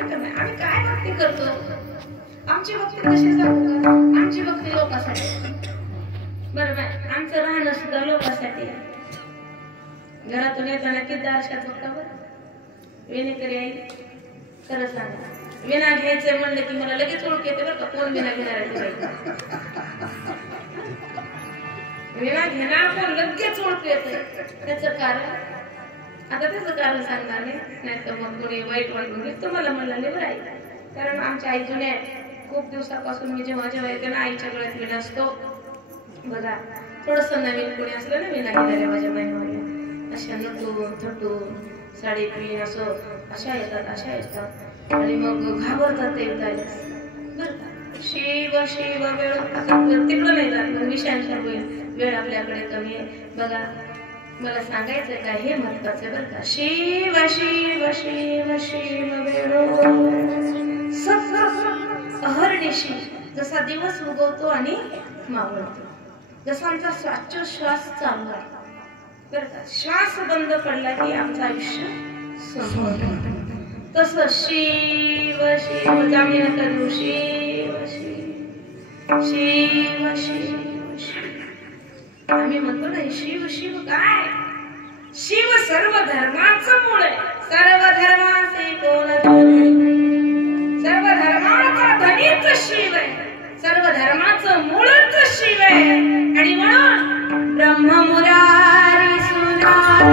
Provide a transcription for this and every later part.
आम्ही काय भक्ती करतो? आमची भक्ती कशी सांगू का? आमची भक्ती लोकांसाठी बरोबर. आमचं राहणं सुद्धा लोकांसाठी. घरातून येताना किती आरशात बघता बरं विणेकरी आई खरं सांगा. विना घ्यायचं म्हणलं की मला लगेच ओळख येते बरं का कोण विना घेणार आहे. विना घेणार कोण लगेच ओळख येते. त्याचं कारण आता त्याचं कारण सांगणार नाही तर मग कोणी वाईट वाटून घेत तुम्हाला म्हणाले बरं आई. कारण आमच्या आई जुन्या खूप दिवसापासून मी जेव्हा जेव्हा येते ना आईच्या गळ्यात विणा असतो बघा. थोडस नवीन कोणी असलं ना विना घेणाऱ्या माझ्या बहिणीला अशा नटून थटून साडी पिन असं अशा येतात आणि मग घाबरतात ते येताच बरं का. शिव शिव वेळ तिकडं नाही जात मग विषयांच्या वेळ आपल्याकडे कमी आहे बघा. मला सांगायचं काय हे महत्वाचं बरं का. शिव शिव शिव शिव वेळो अहर्निशी जसा दिवस उगवतो आणि मावळतो जसा आमचा श्वास चालू आहे बरं का. श्वास बंद पडला की आमचं आयुष्य संपतं. तसं शिव शिव जामीन करू शिव शिव शिव शिव शिव आम्ही म्हणतो ना शिव शिव काय. शिव सर्व धर्माचं मूळ आहे. सर्व धर्माचे कोण सर्व धर्माचा धनीच शिव आहे. सर्व धर्माचं मूळच शिव आहे. आणि म्हणून ब्रह्म मुरारी सुरार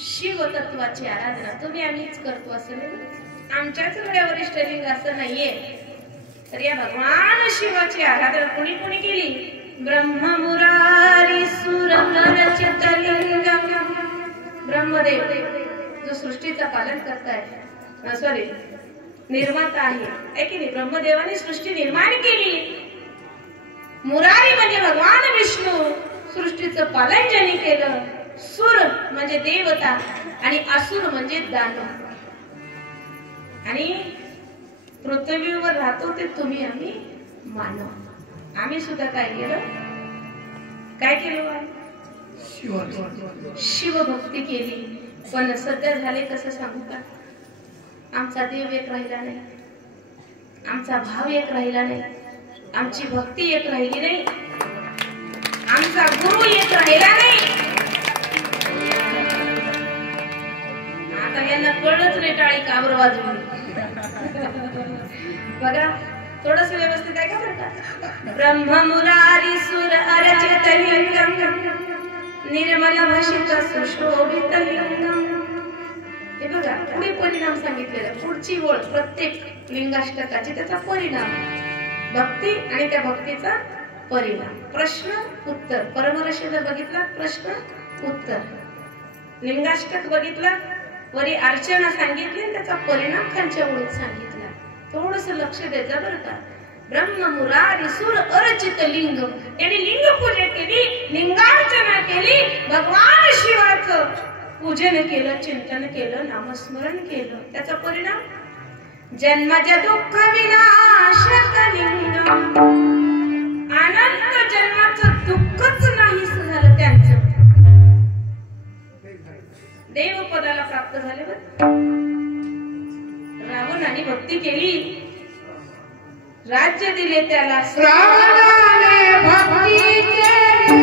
शिवतत्वाची आराधना तुम्ही आम्हीच करतो असं नाही. आमच्याच एवढ्या वरिष्ठ लिंग असं नाहीये. तर या भगवान शिवाची आराधना कुणी कुणी केली. ब्रह्म मुरारी सुरचित लिंगम. ब्रह्मदेव जो सृष्टीचं पालन करताय सॉरी निर्माता आहे की नाही. ब्रह्मदेवाने सृष्टी निर्माण केली. मुरारी म्हणजे भगवान विष्णू सृष्टीचं पालन ज्यांनी केलं. सुर म्हणजे देवता आणि असुर म्हणजे दानव. आणि पृथ्वीवर राहतो ते तुम्ही आम्ही मानव. आम्ही सुद्धा काय केलं शिवभक्ती केली. पण सध्या झाले कसं सांगू का. आमचा देव एक राहिला नाही. आमचा भाव एक राहिला नाही. आमची भक्ती एक राहिली नाही. आमचा गुरु एक राहिला नाही. आता यांना कळलंच नाही टाळी काबर वाजवली बघा. थोडस व्यवस्थित आहे का बरं का. ब्रह्म मुरारी सुर अर्चित लिंगम निर्मल भसित सुशोभित लिंगम. हे बघा पुढे परिणाम सांगितलेला. पुढची ओळ प्रत्येक लिंगाष्टकाची त्याचा परिणाम भक्ती आणि त्या भक्तीचा परिणाम. प्रश्न उत्तर. परमर्श जर बघितला प्रश्न उत्तर. लिंगाष्टक बघितला वरी अर्चना सांगितली त्याचा परिणाम खालच्या ओळीत सांगितला. थोडस लक्ष द्यायचं बरं का. ब्रह्म मुरारी सुर अर्चित लिंग. यांनी लिंग पूजा केली लिंगार्चना केली भगवान शिवाचं पूजन केलं, चिंतन केलं, नामस्मरण केलं, त्याचा परिणाम जन्मज दुःख विनाश कलिंग, अनंत जन्माचं दुःखच नाहीस झालं त्यांचं, देव पदाला प्राप्त झाले. रावणाने भक्ती केली, राज्य दिले त्याला, रावणाने भक्ती केली,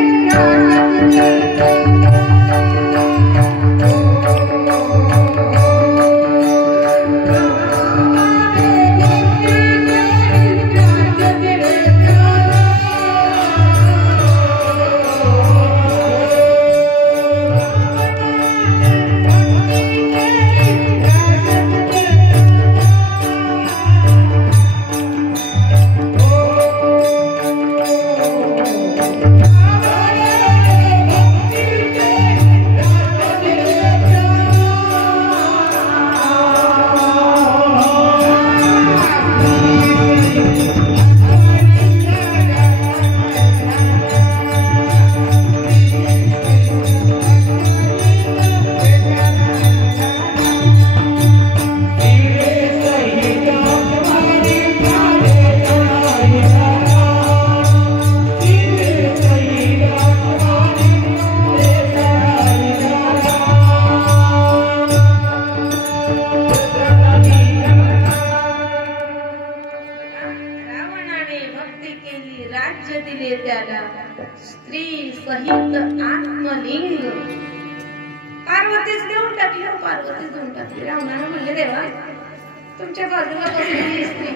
तुमच्या बाजूला बसलेली स्त्री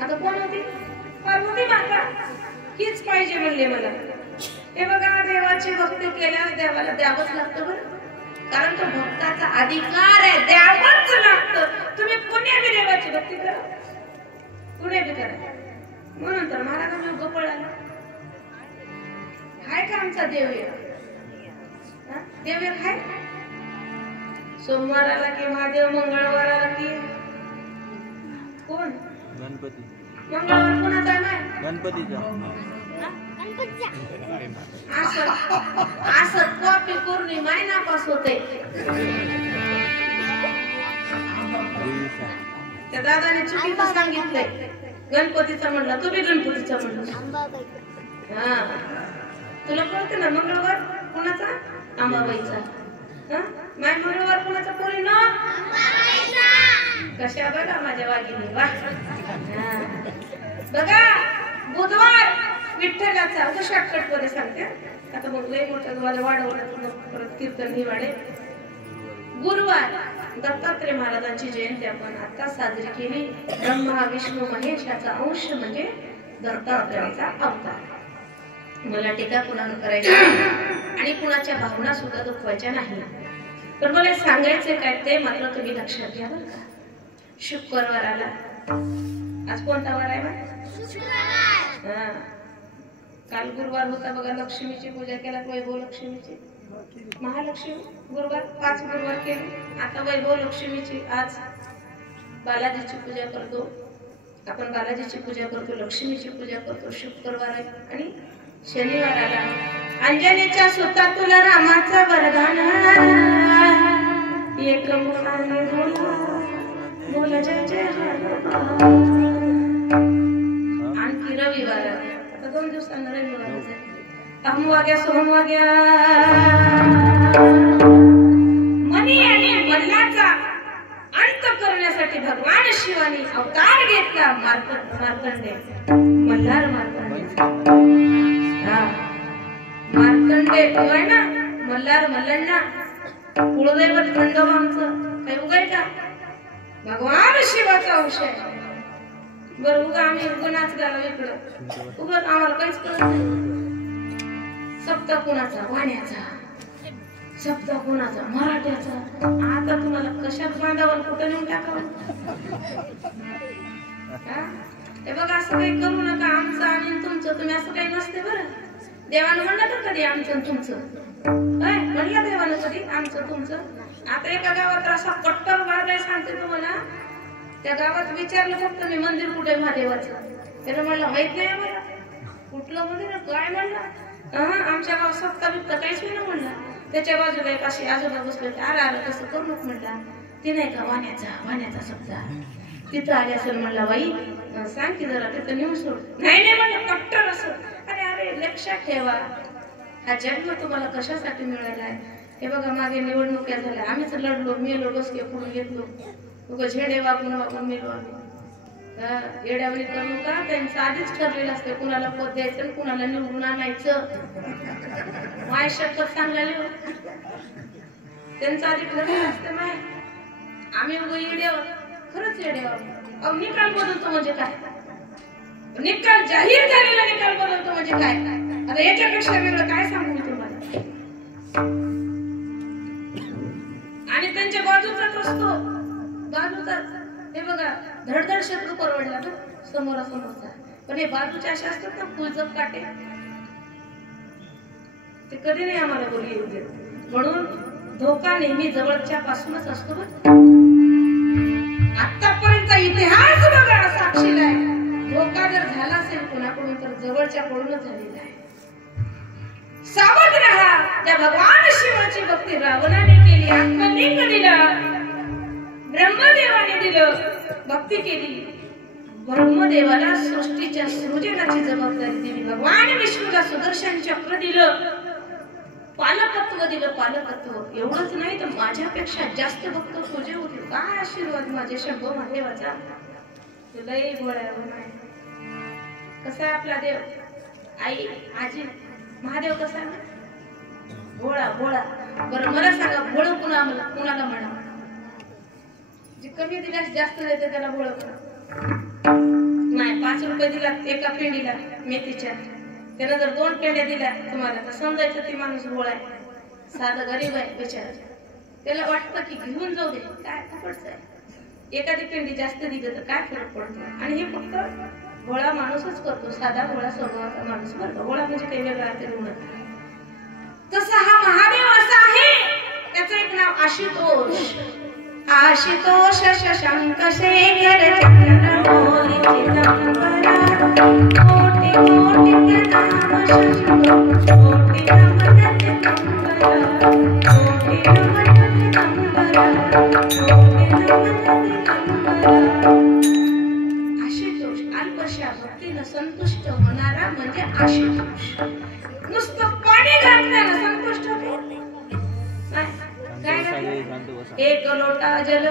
आता कोण होती? पार्वती माता. हीच पाहिजे म्हणले मला. हे बघा, देवाची भक्ती केल्यास देवाला द्यावंच लागतं बरं, कारण तो भक्ताचा अधिकार आहे, द्यावंच लागतं. तुम्ही कुणी बी देवाची भक्ती करा, कुणी बी करा. म्हणून तर महाराजांना उभं पळाला. हाय का आमचा देव? देव हाय. सोमवाराला की महादेव, मंगळवाराला की कोण? गणपती. मंगळवार कोणाचा नाही? गणपतीचा. असं कॉपी करून नापास होते. त्या दादाने चुकीचं सांगितलंय. गणपतीचा म्हणला, तू बी गणपतीचा म्हणला. हा, तुला कळते ना मंगळवार कोणाचा? अंबाबाईचा. माय मंगळवार कोणाचा? पोरी ना कशा बघा माझ्या वाघिणी. वा बघा, बुधवार विठ्ठलाचा. आता शॉर्टकट मध्ये सांगते, आता मग लय मोठं वाढवलं परत कीर्तन ही वाढे. गुरुवार दत्तात्रय महाराजांची जयंती आपण आता साजरी केली. ब्रह्मा विष्णू महेशाचा अंश म्हणजे दत्तात्रयाचा अवतार. मला टीका कुणाला करायची आणि कुणाच्या भावना सुद्धा दुखवायच्या नाही. पण मला सांगायचं काय ते मात्र तुम्ही लक्षात घ्या बरं का. शुक्रवार आला. आज कोणता वार आहे बा? शुक्रवार. काल गुरुवार होता बघा. लक्ष्मीची पूजा केला, वैभव लक्ष्मीची. महालक्ष्मी गुरुवार 5 गुरुवार केली. आता वैभव लक्ष्मीची. आज बालाजीची पूजा करतो आपण. बालाजीची पूजा करतो, लक्ष्मीची पूजा करतो. शुक्रवार आहे. आणि शनिवार आला. अंजनीच्या सुता तुला रामाचा वरदान. एक मुलाने बोला जय जय हनुमान. आणखी रविवार आता 2 दिवसांना रविवार आहे. अहमवाग्या सोमवाग्या मनी आणि मल्लाचा अंत करण्यासाठी भगवान शिवानी अवतार घेतला. मार्कंडे मल्हार मार्कंडे. मार्कंडे आहे ना, मल्हार मल्लण्णा. कुळदैवत खंडोबा आमचं काही उगाय का? भगवान शिवाचा अंश आहे. बरं उगा आम्ही उगा नाच घालावं इकडं, उगा आम्हाला काहीच कळत नाही. सप्ता कोणाचा? वाण्याचा. सप्ता कोणाचा? मराठ्याचा. आता तुम्हाला कशात बांधावं, कुठं नेऊन टाकावं? हे बघा, असं काही करू नका. आमचं आणि तुमचं, तुम्ही असं काही नसते बरं. देवानं म्हणलं तर कधी आमचं तुमचं? म्हणलं देवानं कधी आमचं तुमचं? आता एका गावात असा कट्टर वाद आहे सांगते तुम्हाला. त्या गावात विचारलं फक्त मी, मंदिर कुठे महादेवाचं? त्याला म्हणलं माहित नाही मला. कुठलं मंदिर? काय म्हणलं? आमच्या गावात सप्ता बिप्ता काहीच नाही म्हणलं. त्याच्या बाजूला एक अशी आजोबा बसले होते. अरे अरे कसं करू नको म्हटला. ते नाही का वाण्याचा शब्द तिथं आले असेल म्हणला. बाई सांग की जरा तिथं नेऊन सोड. नाही म्हणलं कट्टर असं. अरे लक्षात ठेवा हा जन्म तुम्हाला कशासाठी मिळाला आहे. हे बघा मागे निवडणुक्या झाल्या, आम्हीच लढलो, मेलो, डोसके पुढून घेतलो, उगा झेडे वागून मेलो आम्ही. येड्यावरी करू का? त्यांचं आधीच ठरलेलं असतं कुणाला पद द्यायचं आणि कुणाला निवडून आणायचं. माय शपथ सांगायला त्यांचं आधी ठरलेलं असतं. माय आम्ही उगा येड्यावर, खरंच येड्यावर. निकाल बदलतो म्हणजे काय? निकाल जाहीर झालेला निकाल बदलतो म्हणजे काय? आता याच्यापेक्षा वेगळं काय सांगू मी तुम्हाला. आणि त्यांच्या बाजूचाच असतो, बाजूचाच. हे बघा धडधड शत्रू परवडला ना समोरासमोरचा, पण हे बाजूचे असे असतात ना फुलजप काटे, ते कधी नाही आम्हाला बोली येऊ देत. म्हणून धोका नेहमी जवळच्या पासूनच असतो. आतापर्यंतचा इतिहास बघा साक्षीला आहे. धोका जर झाला असेल कोणाकडून तर जवळच्या कडूनच झालेला आहे. सावध राहा. त्या भगवान शिवाची भक्ती रावणाने केली, आत्मलिंग दिला, ब्रह्मदेवाने दिलं, भक्ती केली. ब्रह्मदेवाला सृष्टीच्या सृजनाची जबाबदारी दिली, भगवान विष्णूला सुदर्शन चक्र दिलं, पालकत्व दिलं. पालकत्व एवढंच नाही तर माझ्यापेक्षा जास्त भक्त तुझे होते. काय आशीर्वाद माझे शंभो महादेवाचा. लय गोळ्यावर नाही. कसा आहे आपला देव? आई आजी महादेव कसा आहे? भोळा भोळा. बरं मला सांगा भोळ कुणाला म्हणा? जे कमी दिल्यास जास्त देते त्याला भोळ नाही. 5 रुपये दिला एका पेंडीला मेथीच्या, त्यानं जर 2 पेंड्या दिल्या तुम्हाला तर समजायचं ती माणूस भोळा आहे. साधं गरीब आहे बेचारा, त्याला वाटतं की घेऊन जाऊ दे, काय फुकटचं आहे. एखादी पेंडी जास्त दिली तर काय फरक पडतो. आणि हे फक्त भोळा माणूसच करतो, साधा भोळा स्वभावाचा माणूस करतो. भोळा म्हणजे काही वेगळा अर्थ म्हणत. तसा हा महादेव असा आहे, त्याचं एक नाव आशुतोष. आशुतोष शशांक शेखर चंद्रमौली चिदंबरा, कोटि कोटि प्रणाम शंभो, कोटि नमन दिगंबरा, कोटि नमन दिगंबरा, कोटि नमन दिगंबरा. आशुतोष अल्पशा भक्तीनं संतुष्ट होणारा म्हणजे आशुतोष. नुसतं पाणी घातल्यानं संतुष्ट होते. एक लोटा जल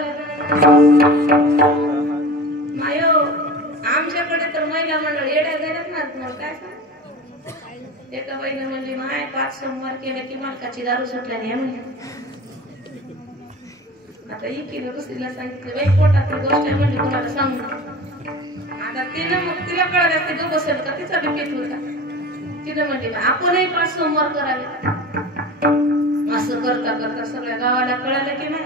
मायो. आमच्याकडे तर महिला मंडळ येड्या गेल्यात ना. तुम्हाला काय सांग, एका बाईने म्हणली माय 5 सोमवार केले की मालकाची दारू सुटल्या नाही म्हणजे. आता एकीनं दुसरीला सांगितलं बाई पोटातली गोष्ट आहे म्हणजे कोणाला सांगू. आता तिनं मग तिला कळलं असते गो बसेल का तिचा विकेट होता. तिनं म्हणली आपणही 5 सोमवार करावे. असं करता करता सगळ्या गावाला कळालं की नाही.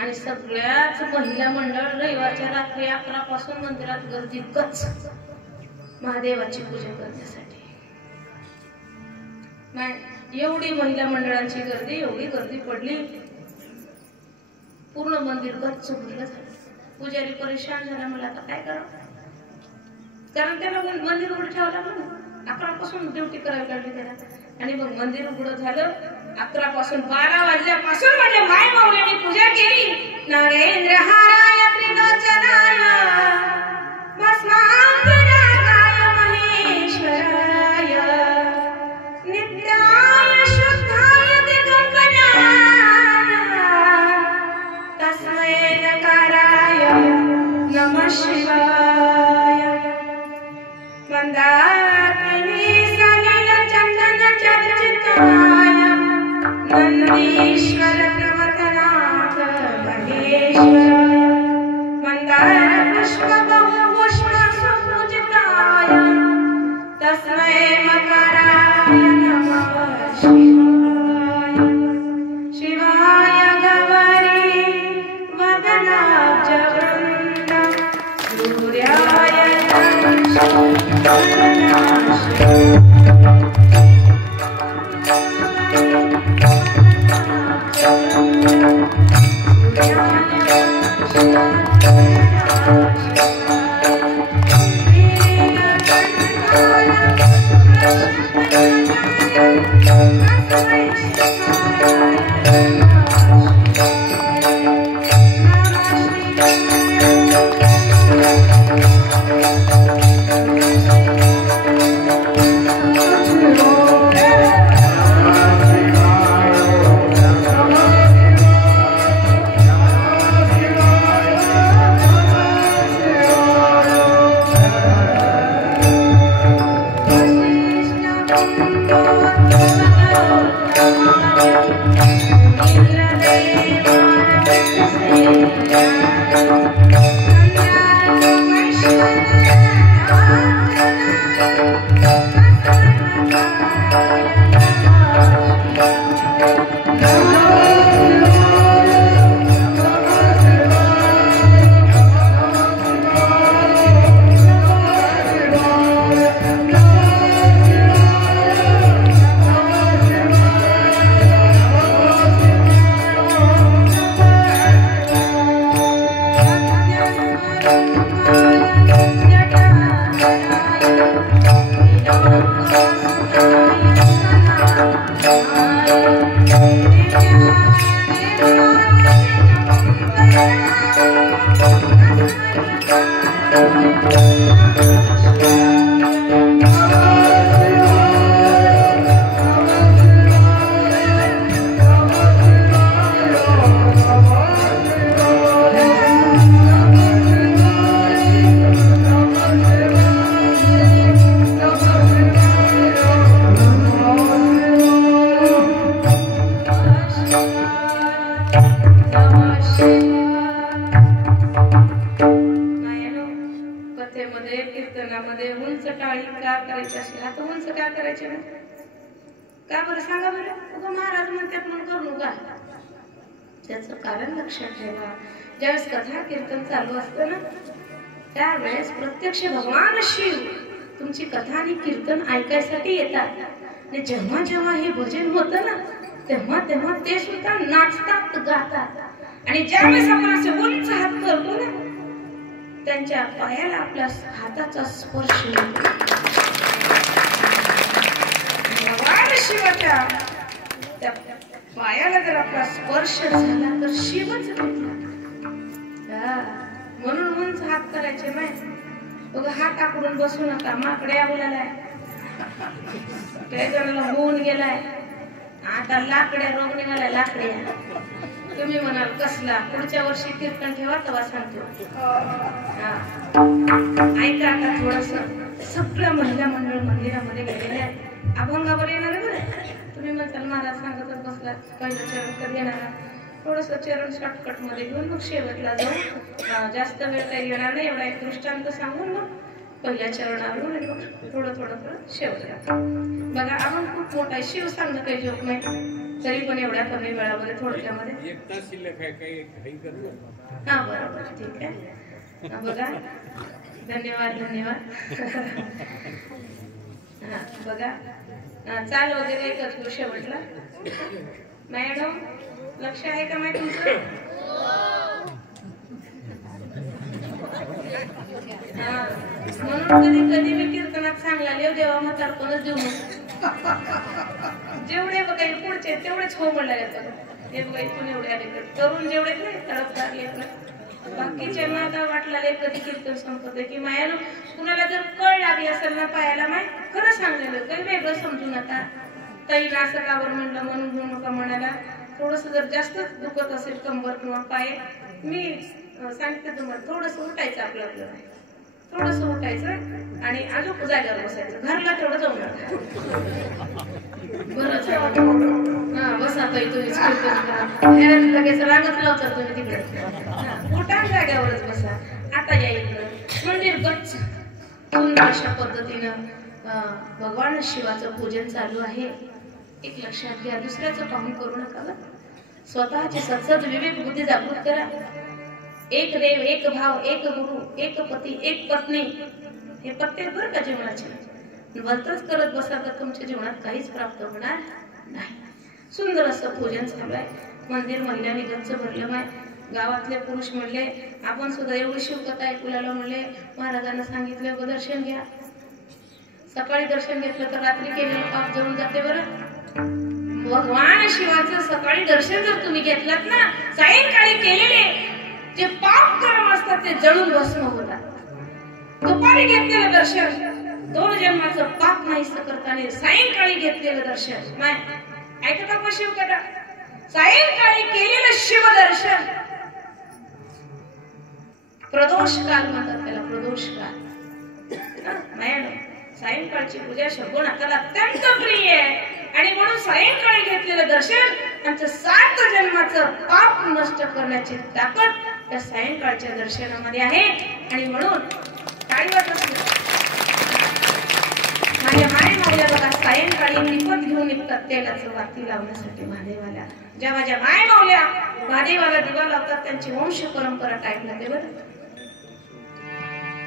आणि सगळ्याच महिला मंडळ रविवारच्या रात्री 11 पासून मंदिरात गर्दी कच महादेवाची पूजा करण्यासाठी. नाही एवढी महिला मंडळांची गर्दी, एवढी गर्दी पडली, पूर्ण मंदिर गच्च भरलं झालं. पुजारी परेशान झाला. मला आता काय करावं, कारण त्याला मंदिर उघडं ठेवावं लागलं ना. 11 पासून ड्युटी करायला लागली त्याला. आणि मग मंदिर उघडं झालं. 11 पासून 12 वाजल्यापासून माझ्या माय माऊलीने पूजा केली. नरेंद्र हाराय त्रिलोचनाय भस्मांतरागाय महेश्वराय नित्याय शुद्धाय दिगंबराय तस्मै नकाराय नमः शिवाय. मंदाकिनी सलिल चंदन चर्चिताय नंदीश्वर प्रवतनाथ महेश्वराय मंदार पुष्प बहुपुष्प सुपूजिताय तस्मै मकराय नमः शिवाय. शिवाय गौरी वदनाब्ज वृंद सूर्याय कारण लक्षात ठेवा, ज्यावेळेस कथा कीर्तन चालू असतं ना त्यावेळेस प्रत्यक्ष भगवान शिव तुमची कथा आणि कीर्तन ऐकायसाठी येतात. आणि जेव्हा जेव्हा हे भजन होतं ना तेव्हा तेव्हा ते सुद्धा नाचतात गातात. आणि ज्यावेळेस आपण असे उंच हात करतो ना त्यांच्या पायाला आपल्या हाताचा स्पर्श होतो. भगवान शिवाच्या त्या पायाला जर आपला स्पर्श झाला तर शिवच भेटला. म्हणून उंच हात करायचे नाही. बघा हात आकडून बसू नका. माकडे आवलाय काही जणांना होऊन गेलाय. आता लाकड्या रोग निघालाय. लाकड्या तुम्ही म्हणाल कसला, पुढच्या वर्षी कीर्तन ठेवा तेव्हा सांगतो. ऐका आता थोडस. सगळ्या महिला मंडळ मंदिरामध्ये गेलेल्या आहेत. अभंगावर येणार आहे बरं. तुम्ही म्हणताल महाराज सांगतच बसला पहिलं चरण कधी येणार. थोडस चरण शॉर्टकट मध्ये घेऊन मग शेवटला जाऊ. जास्त वेळ काही घेणार नाही. एवढा एक दृष्टांत सांगून मग पहिल्या चरणावरून आणि मग थोडं थोडं थोडं शेवटला. बघा आपण खूप मोठा आहे. शिव सांगणं काही जोक नाही. तरी पण एवढ्या कमी वेळामध्ये थोडक्यामध्ये हा बरोबर ठीक आहे. बघा धन्यवाद धन्यवाद. हा बघा चाल वगैरे एकच शेवटला. मॅडम लक्ष आहे का माहिती तुमचं? म्हणून कधी कधी मी कीर्तनात सांगला देवा म्हातारपणच देऊ नको. जेवढे बघा पुढचे तेवढेच हो म्हणला येतात. हे बघा इथून एवढे आले तरुण जेवढे नाही तडफदार लेकर बाकीच्यांना आता वाटला कधी कीर्तन संपत की मायाला कुणाला जर कळ लागली असेल ना पायाला माय खरं सांगलेलं काही वेगळं समजू नका. ताई नासकावर म्हणलं म्हणून घेऊ नका म्हणाला. थोडस जर जास्त दुखत असेल कंबर किंवा पाय मी सांगते तुम्हाला थोडस उठायचं. आपलं आपलं थोडस उठायचं आणि अजून जागेवर बसायचं. घरला तेवढं जाऊ नका. बरं हा बसा ताई तुम्हीच कीर्तन लगेच रागत लावतात तुम्ही तिकडे. उठा जाग्यावरच बसा. आता या इकडं मंदिर गच्च सुंदर अशा पद्धतीनं भगवान शिवाचं पूजन चालू आहे. एक लक्षात घ्या दुसऱ्याचं पाहून करू नका. स्वतःचे सत्सद विवेक बुद्धी जागृत करा. एक देव एक भाव एक गुरु एक पती एक पत्नी हे पत्ते बरं का जीवनाचे. वर्तच करत बसा तर तुमच्या जीवनात काहीच प्राप्त होणार नाही. सुंदर असं पूजन चालू आहे. मंदिर महिलांनी गच्च भरलं आहे. गावातले पुरुष म्हणले आपण सुद्धा एवढी शिवकथा ऐकूला म्हणले महाराजांना सांगितलं दर्शन घ्या. सकाळी दर्शन घेतलं तर रात्री केलेलं पाप जळून जाते. बरं भगवान शिवाचं सकाळी दर्शन जर तुम्ही घेतलात ना सायंकाळी केलेले जे पाप कर्म असतात ते जळून भस्म होतात. दुपारी घेतलेलं दर्शन 2 जन्माचं पाप नाहीस करताना सायंकाळी घेतलेलं दर्शन नाही ऐकता का शिवकथा. सायंकाळी केलेलं शिवदर्शन प्रदोष काल म्हणतात त्याला. प्रदोष काल सायंकाळची पूजा शंभूनाथाला अत्यंत प्रिय आहे आणि म्हणून सायंकाळी घेतलेलं दर्शन आमचं 7 जन्माचं पाप नष्ट करण्याची ताकद त्या सायंकाळच्या दर्शनामध्ये आहे आणि म्हणून टाळीवाजत असतो. माझ्या माय माऊल्या बघा सायंकाळी निपत घेऊन निघतात तेलाचं वाती लावण्यासाठी महादेवाला. ज्या माझ्या माय माऊल्या महादेवाला दिवा लावतात त्यांची वंश परंपरा कायम राहते बरं.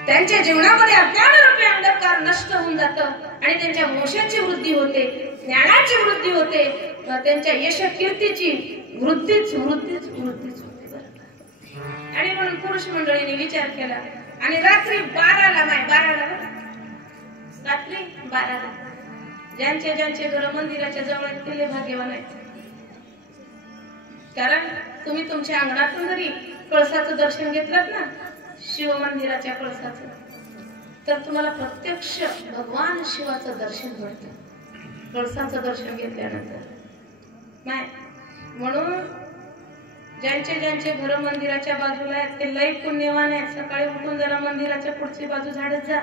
त्यांच्या जीवनामध्ये अज्ञानरूपी अंधकार नष्ट होऊन जातं आणि त्यांच्या मोक्षाची वृद्धी होते, ज्ञानाची वृद्धी होते, त्यांच्या यश कीर्तीची वृद्धीच होते आणि म्हणून पुरुष मंडळीने विचार केला आणि रात्री 12ला रात्री 12ला ज्यांचे घर मंदिराच्या जवळ केले भाग्यवान आहेत. कारण तुम्ही तुमच्या अंगणातून जरी कळसाचं दर्शन घेतलं ना, शिव मंदिराच्या कळसाचं, तर तुम्हाला प्रत्यक्ष भगवान शिवाचं दर्शन घडतं कळसाचं दर्शन घेतल्यानंतर. नाही म्हणून ज्यांचे घर मंदिराच्या बाजूला आहेत ते लय पुण्यवान आहेत. सकाळी उठून जरा मंदिराच्या पुढची बाजू झाडत जा.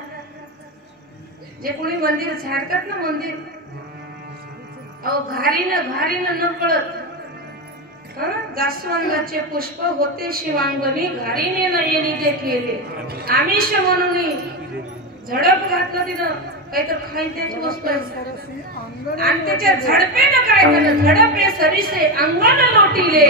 जे कोणी मंदिर झाडतात ना, मंदिर अहो घारीनं न कळत जास्वंदाचे पुष्प होते शिवांगणी, घारीने नयनी देखलेले आमिष म्हणून झडप घातलं तिनं. काही तर खायची वस्तू आणि त्याच्या झडपेनं काय केलं, झडपे सरीसे अंगण लोटिले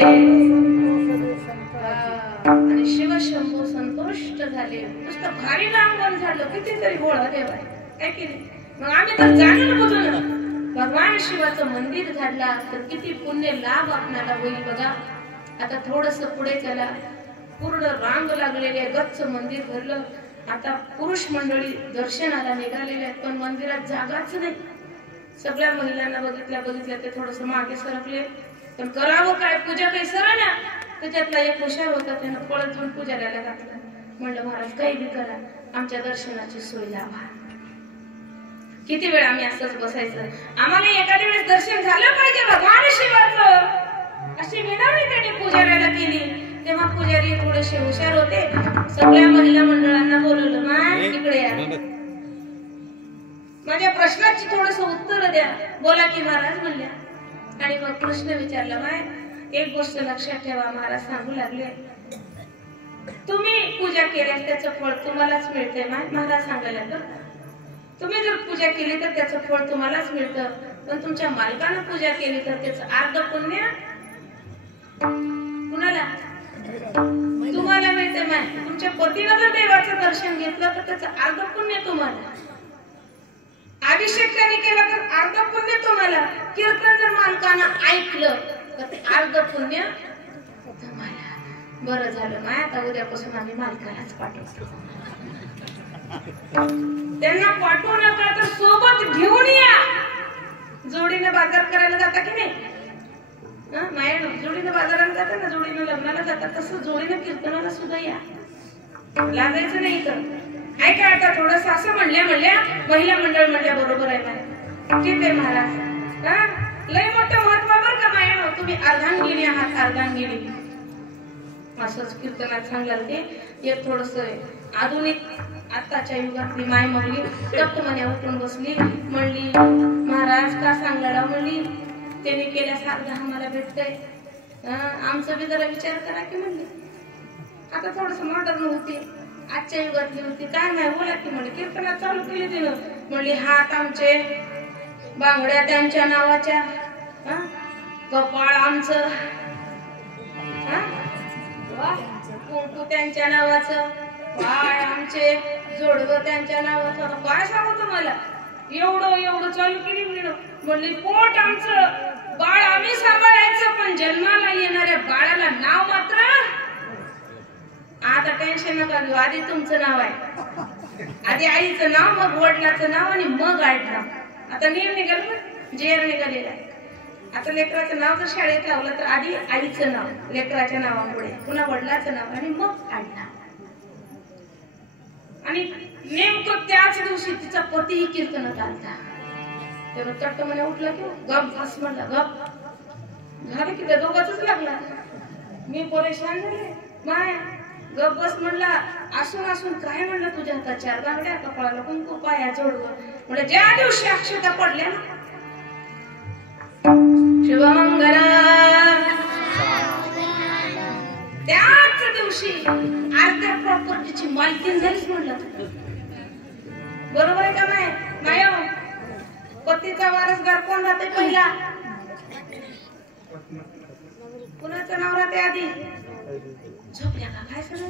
आणि शिव शंभू संतुष्ट झाले. नुसतं भारीनं अंगण झालं, कितीतरी गोळा देवा काय केली. मग आम्ही तर जाणून बुजून भगवान शिवाचं मंदिर झाडला तर किती पुण्य लाभ आपल्याला होईल बघा. आता थोडस पुढे चला, पूर्ण रांग लागलेले गच्च मंदिर भरलं. आता पुरुष मंडळी दर्शनाला निघालेले आहेत पण मंदिरात जागाच नाही. सगळ्या महिलांना बघितल्या ते थोडस मागे सरकले. पण करावं काय, पूजा काही सरना. त्याच्यातला एक हुशार होता, त्यानं पळत जाऊन पुजाऱ्याला घातलं. म्हणलं महाराज काही बी करा, आमच्या दर्शनाची सोय लावा. किती वेळ आम्ही असंच बसायचं, आम्हाला एखाद्या वेळेस दर्शन झालं पाहिजे भगवान शिवाचं, अशी विनवणी त्यांनी पुजाऱ्याला केली. तेव्हा पुजारी थोडेसे हुशार होते, सगळ्या महिला मंडळांना बोलवलं, मान इकडे या, माझ्या प्रश्नाची थोडस उत्तर द्या. बोला की महाराज म्हणल्या. आणि मग प्रश्न विचारला, माय एक गोष्ट लक्षात ठेवा, महाराज सांगू लागले, तुम्ही पूजा केल्यास त्याचं फळ तुम्हालाच मिळते. महाराज सांगायला लागलं, तुम्ही जर पूजा केली तर त्याचं फळ तुम्हालाच मिळतं, पण तुमच्या मालकानं पूजा केली तर त्याचं अर्ध पुण्य कुणाला, तुम्हाला मिळते. माय तुमच्या पतीनं जर देवाचं दर्शन घेतलं तर त्याचं अर्ध पुण्य तुम्हाला, अभिषेक त्यांनी केला तर अर्ध पुण्य तुम्हाला, कीर्तन जर मालकानं ऐकलं तर ते अर्ध पुण्य तुम्हाला. बरं झालं माय, आता उद्यापासून आम्ही मालकालाच पाठवतो. त्यांना पाठवू नका तर सोबत घेऊन या. जोडीने बाजार करायला जाता की नाही, माया जोडीने बाजाराला जातात ना, जोडीने लग्नाला जातात, तसं जोडीने कीर्तनाला सुद्धा या. लागायचं नाही तर. ऐका आता थोडस असं म्हणल्या महिला मंडळ म्हणल्या, बरोबर आहे माय, ठीक आहे महाराज, लय मोठं महत्व बरं का माया, तुम्ही अर्धांगिनी आहात, अर्धांगिनी. असंच कीर्तनात सांगलं ते. एक थोडस आधुनिक आताच्या युगातली माय म्हणली, दत्त म्हणे उठून बसली, म्हणली महाराज का सांगला, म्हणली त्याने केल्यासारखं आम्हाला भेटतंय, आमचं बी जरा विचार करा की. म्हणली आता थोडस मॉडर्न होती, आजच्या युगातली होती, काय नाही बोला की. म्हणली कीर्तनात चालू केली तिनं. म्हणली हात आमचे बांगड्या त्यांच्या नावाच्या, कपाळ आमचं, कुंकू त्यांच्या नावाचं, पाय आमचे, जोडवं त्यांच्या नावाचं. काय सांगू तुम्हाला, एवढं चालू केली. म्हणली पोट आमचं, बाळ आम्ही सांभाळायचं, पण जन्माला येणाऱ्या बाळाला नाव मात्र आता टेन्शन नका घेऊ, आधी तुमचं नाव आहे, आधी आईचं नाव, मग वडिलाचं नाव आणि मग आडनाव. आता नियम निघाला, जेर निघालेला आहे. आता लेकराचं नाव जर शाळेत लावलं तर आधी आईचं नाव लेकराच्या नावापुढे, पुन्हा वडिलाचं नाव आणि मग आडनाव. आणि नेमकं त्याच दिवशी तिचा पतीही कीर्तनात आलता. तेव्हा चट्ट म्हणे उठला की गप बस, म्हणला गप झालं की त्या दोघांच लागला. मी परेशान झाले, माय गप बस म्हणला. असून असून काय म्हणलं, तुझ्या हातात 4 बांगड्या, कपाळाला कुंकू, पाया जोडवं. म्हणजे ज्या दिवशी अक्षता पडल्या ना, शुभमंगल, त्याच दिवशी अर्ध्या प्रॉपर्टीची मालकीन झालीच म्हणलं. बरोबर आहे का नाही? नाही हो. पतीचा वारसदार कोण राहते पहिला? कुणाचं नाव राहते आधी? झोपल्या का काय सगळं?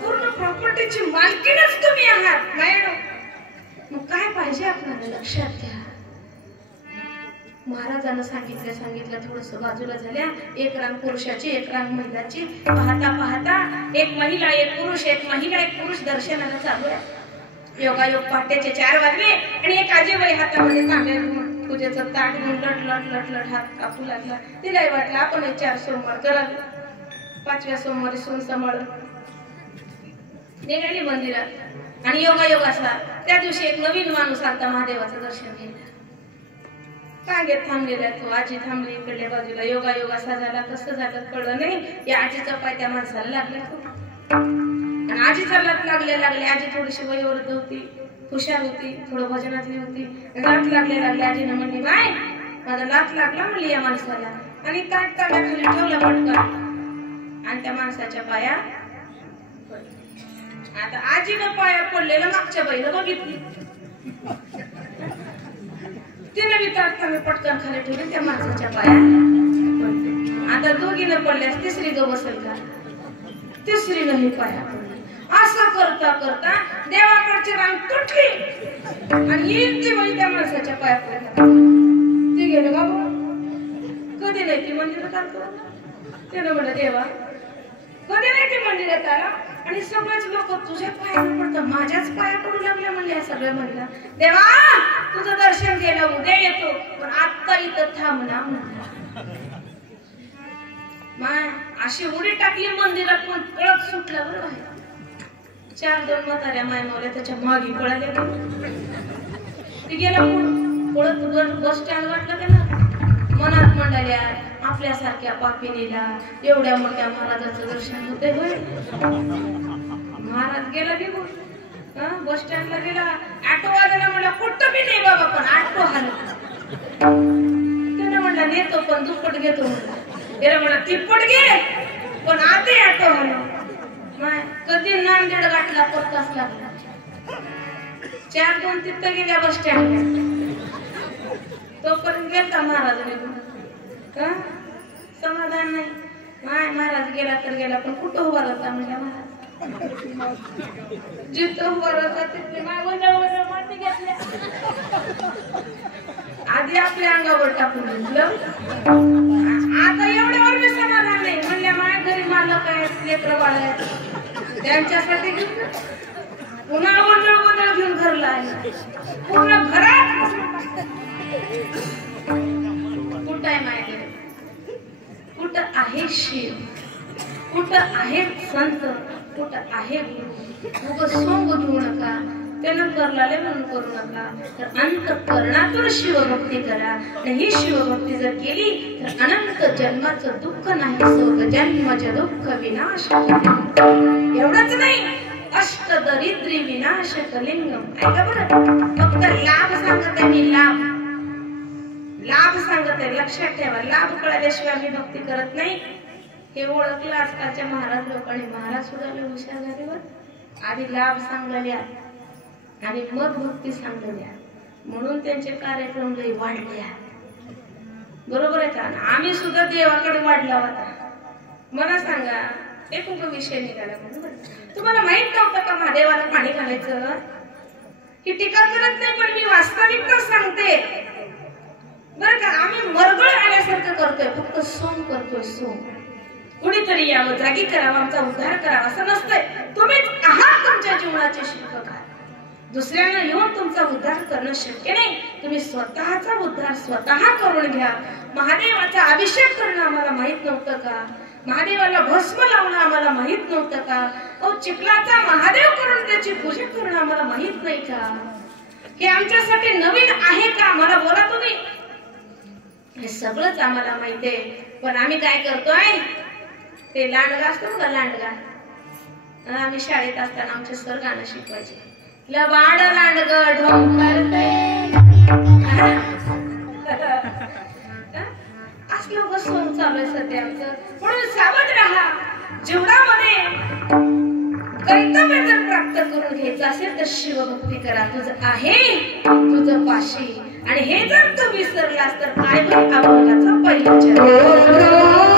पूर्ण प्रॉपर्टीची मालकीनच तुम्ही आहात. मग काय पाहिजे आपल्याला? लक्षात घ्या. महाराजांना सांगितलं थोडस बाजूला झाल्या. एक रांग पुरुषाची, एक रांग महिलाची. पाहता पाहता एक महिला एक पुरुष, एक महिला एक पुरुष दर्शनाला चालू आहे. योगायोग पहाटेचे 4 वाजले आणि एक आजीबाई हातामध्ये तांब्या घेऊन पूजेचं ताट घेऊन लट हात कापू लागला. तिलाही वाटलं आपण 4 सोमवार कराल. 5व्या सोमवारी सोन सांभाळून निघाली मंदिरात. आणि योगायोग असा, त्या दिवशी एक नवीन माणूस आलता महादेवाचं दर्शन घ्यायला. कागेत थांबलेला तो. आजी थांबली इकडल्या बाजूला. योगायोग असा झाला, कसं झालं कळलं नाही. या आजीचा पाय त्या माणसाला लागला. आणि आजीचा लात लागले. आजी थोडीशी वयोवृद्ध होती, हुशार होती, थोडं भजनातली होती. लात लागले. आजीनं म्हणली, बाय माझा लात लागला म्हणली या माणसाला. आणि ताट ताटाखाली ठेवला पटकन आणि त्या माणसाच्या पाया. आता आजीनं पाया पडलेलं मागच्या बाईनं बघितली. तिने बी ताटकाने पटकन खाली ठेवली त्या माणसाच्या पाया. आता दोघीनं पडल्यास तिसरी जो बसेल का? तिसरीनंही पाया पडली. असं करता करता देवाकडची रांग तुटली आणि येईल ती बाई त्या माणसाच्या पाया पडल्या. ते गेले बाबा, कधी नाही ती मंदिरात आलतो. त्यानं म्हणलं, देवा कधी नाही ती मंदिरात आला आणि सगळेच लोक तुझ्या पायाला पडतात, माझ्याच पाया पडू लागल्या म्हणले. या सगळ्या म्हणला, देवा तुझं दर्शन गेलं, उद्या येतो, पण आता इथं थांब ना म्हणला. माय अशी उडी टाकली मंदिरात, पण कळत सुटला. बरं आहे 4-2 म्हाताऱ्या मायमावल्या त्याच्या मागे पळाल्या. ती गेला पळत. बस स्टँड वाटलं त्याला. मनात मंडळल्या, आपल्यासारख्या पापिनीला एवढ्या मोठ्या महाराजाचं दर्शन होते होय. महाराज गेला निघून. बस स्टँडला गेला. ऑटो वाल्याला म्हणला, कुठं बी नाही बाबा, पण ऑटो आला. त्यानं म्हणला, नेतो पण दुप्पट घेतो म्हणला. त्याला म्हणला, तिप्पट घे पण आधी ऑटो आला. कधी नांदेड गाठला पत्ताच लागला. 4-2 तिथं गेल्या बस स्टँडला. तोपर्यंत गेलता महाराज निघून. समाधान नाही. महाराज गेला तर गेला, पण कुठं उभा राहता म्हणला महाराज. जिथं उभा राहता तिथले वजन माती घेतल्या. आधी आपल्या अंगावर टाकून घेतलं. आता एवढ्यावर मी समाधान नाही म्हणल्या. माझ्या घरी मालक आहेत, लेकरं बाळ आहेत, त्यांच्यासाठी पुन्हा गोंधळ घेऊन घरला आहे. पूर्ण घरात कुठं आहे माहिती? कुठं आहे शिव, कुठं आहे संत, कुठं आहे गुरु. मग सोंग घेऊ नका, त्यानं करलाले म्हणून करू नका. तर अंतःकरणातून शिवभक्ती करा. आणि ही शिवभक्ती जर केली तर अनंत जन्माचं दुःख नाही, सोग जन्माचे दुःख विनाश. एवढंच नाही, अष्टदरिद्री विनाश कलिंगम. ऐका बरं, फक्त लाभ सांगत आहे मी. लाभ सांगत आहे, लक्षात ठेवा. लाभ कळल्याशिवाय मी भक्ती करत नाही हे ओळखलं आजकालच्या महाराज लोकांनी. महाराज सुद्धा हुशार झाले बरं. आधी लाभ सांगलेल्या आणि मग भक्ती सांगलेल्या, म्हणून त्यांचे कार्यक्रम लई वाढले. बरोबर आहे का? आम्ही सुद्धा देवाकडे वाढला होता. मला सांगा, एक विषय निघाला म्हणून. तुम्हाला माहित नव्हतं का महादेवाला पाणी घालायचं? ही टीका करत नाही, पण मी वास्तविकता सांगते बरं का. आम्ही मरगळ आल्यासारखं करतोय, फक्त सोंग करतोय. सोंग कुणीतरी यावं, जागी करावं, आमचा उद्धार करावा असं नसतंय. तुम्हीच आहात तुमच्या जीवनाचे शिल्पकार. दुसऱ्यांना येऊन तुमचा उद्धार करणं शक्य नाही. तुम्ही स्वतःचा उद्धार स्वतः करून घ्या. महादेवाचा अभिषेक करणं आम्हाला माहित नव्हतं का? महादेवाला भस्म लावणं आम्हाला माहित नव्हतं का? चिखलाचा महादेव करून त्याची पूजा करणं आम्हाला माहित नाही का? हे आमच्यासाठी नवीन आहे का? मला बोला तुम्ही. हे सगळंच आम्हाला माहिती आहे, पण आम्ही काय करतोय? ते लांडगा असतो का लांडगा, आम्ही शाळेत असताना आमचे सर गाणं शिकवायचे, लबाड लांडग ढोंग करते असलं बसून चालू आहे सध्या आमचं. म्हणून सावध राहा. जीवनामध्ये कर्तव्य जर प्राप्त करून घ्यायचं असेल तर शिवभक्ती करा. तुझं आहे तुझं पाशी, आणि हे जर तू विसरलास तर काय होईल अभंगाचा पहिला चरण.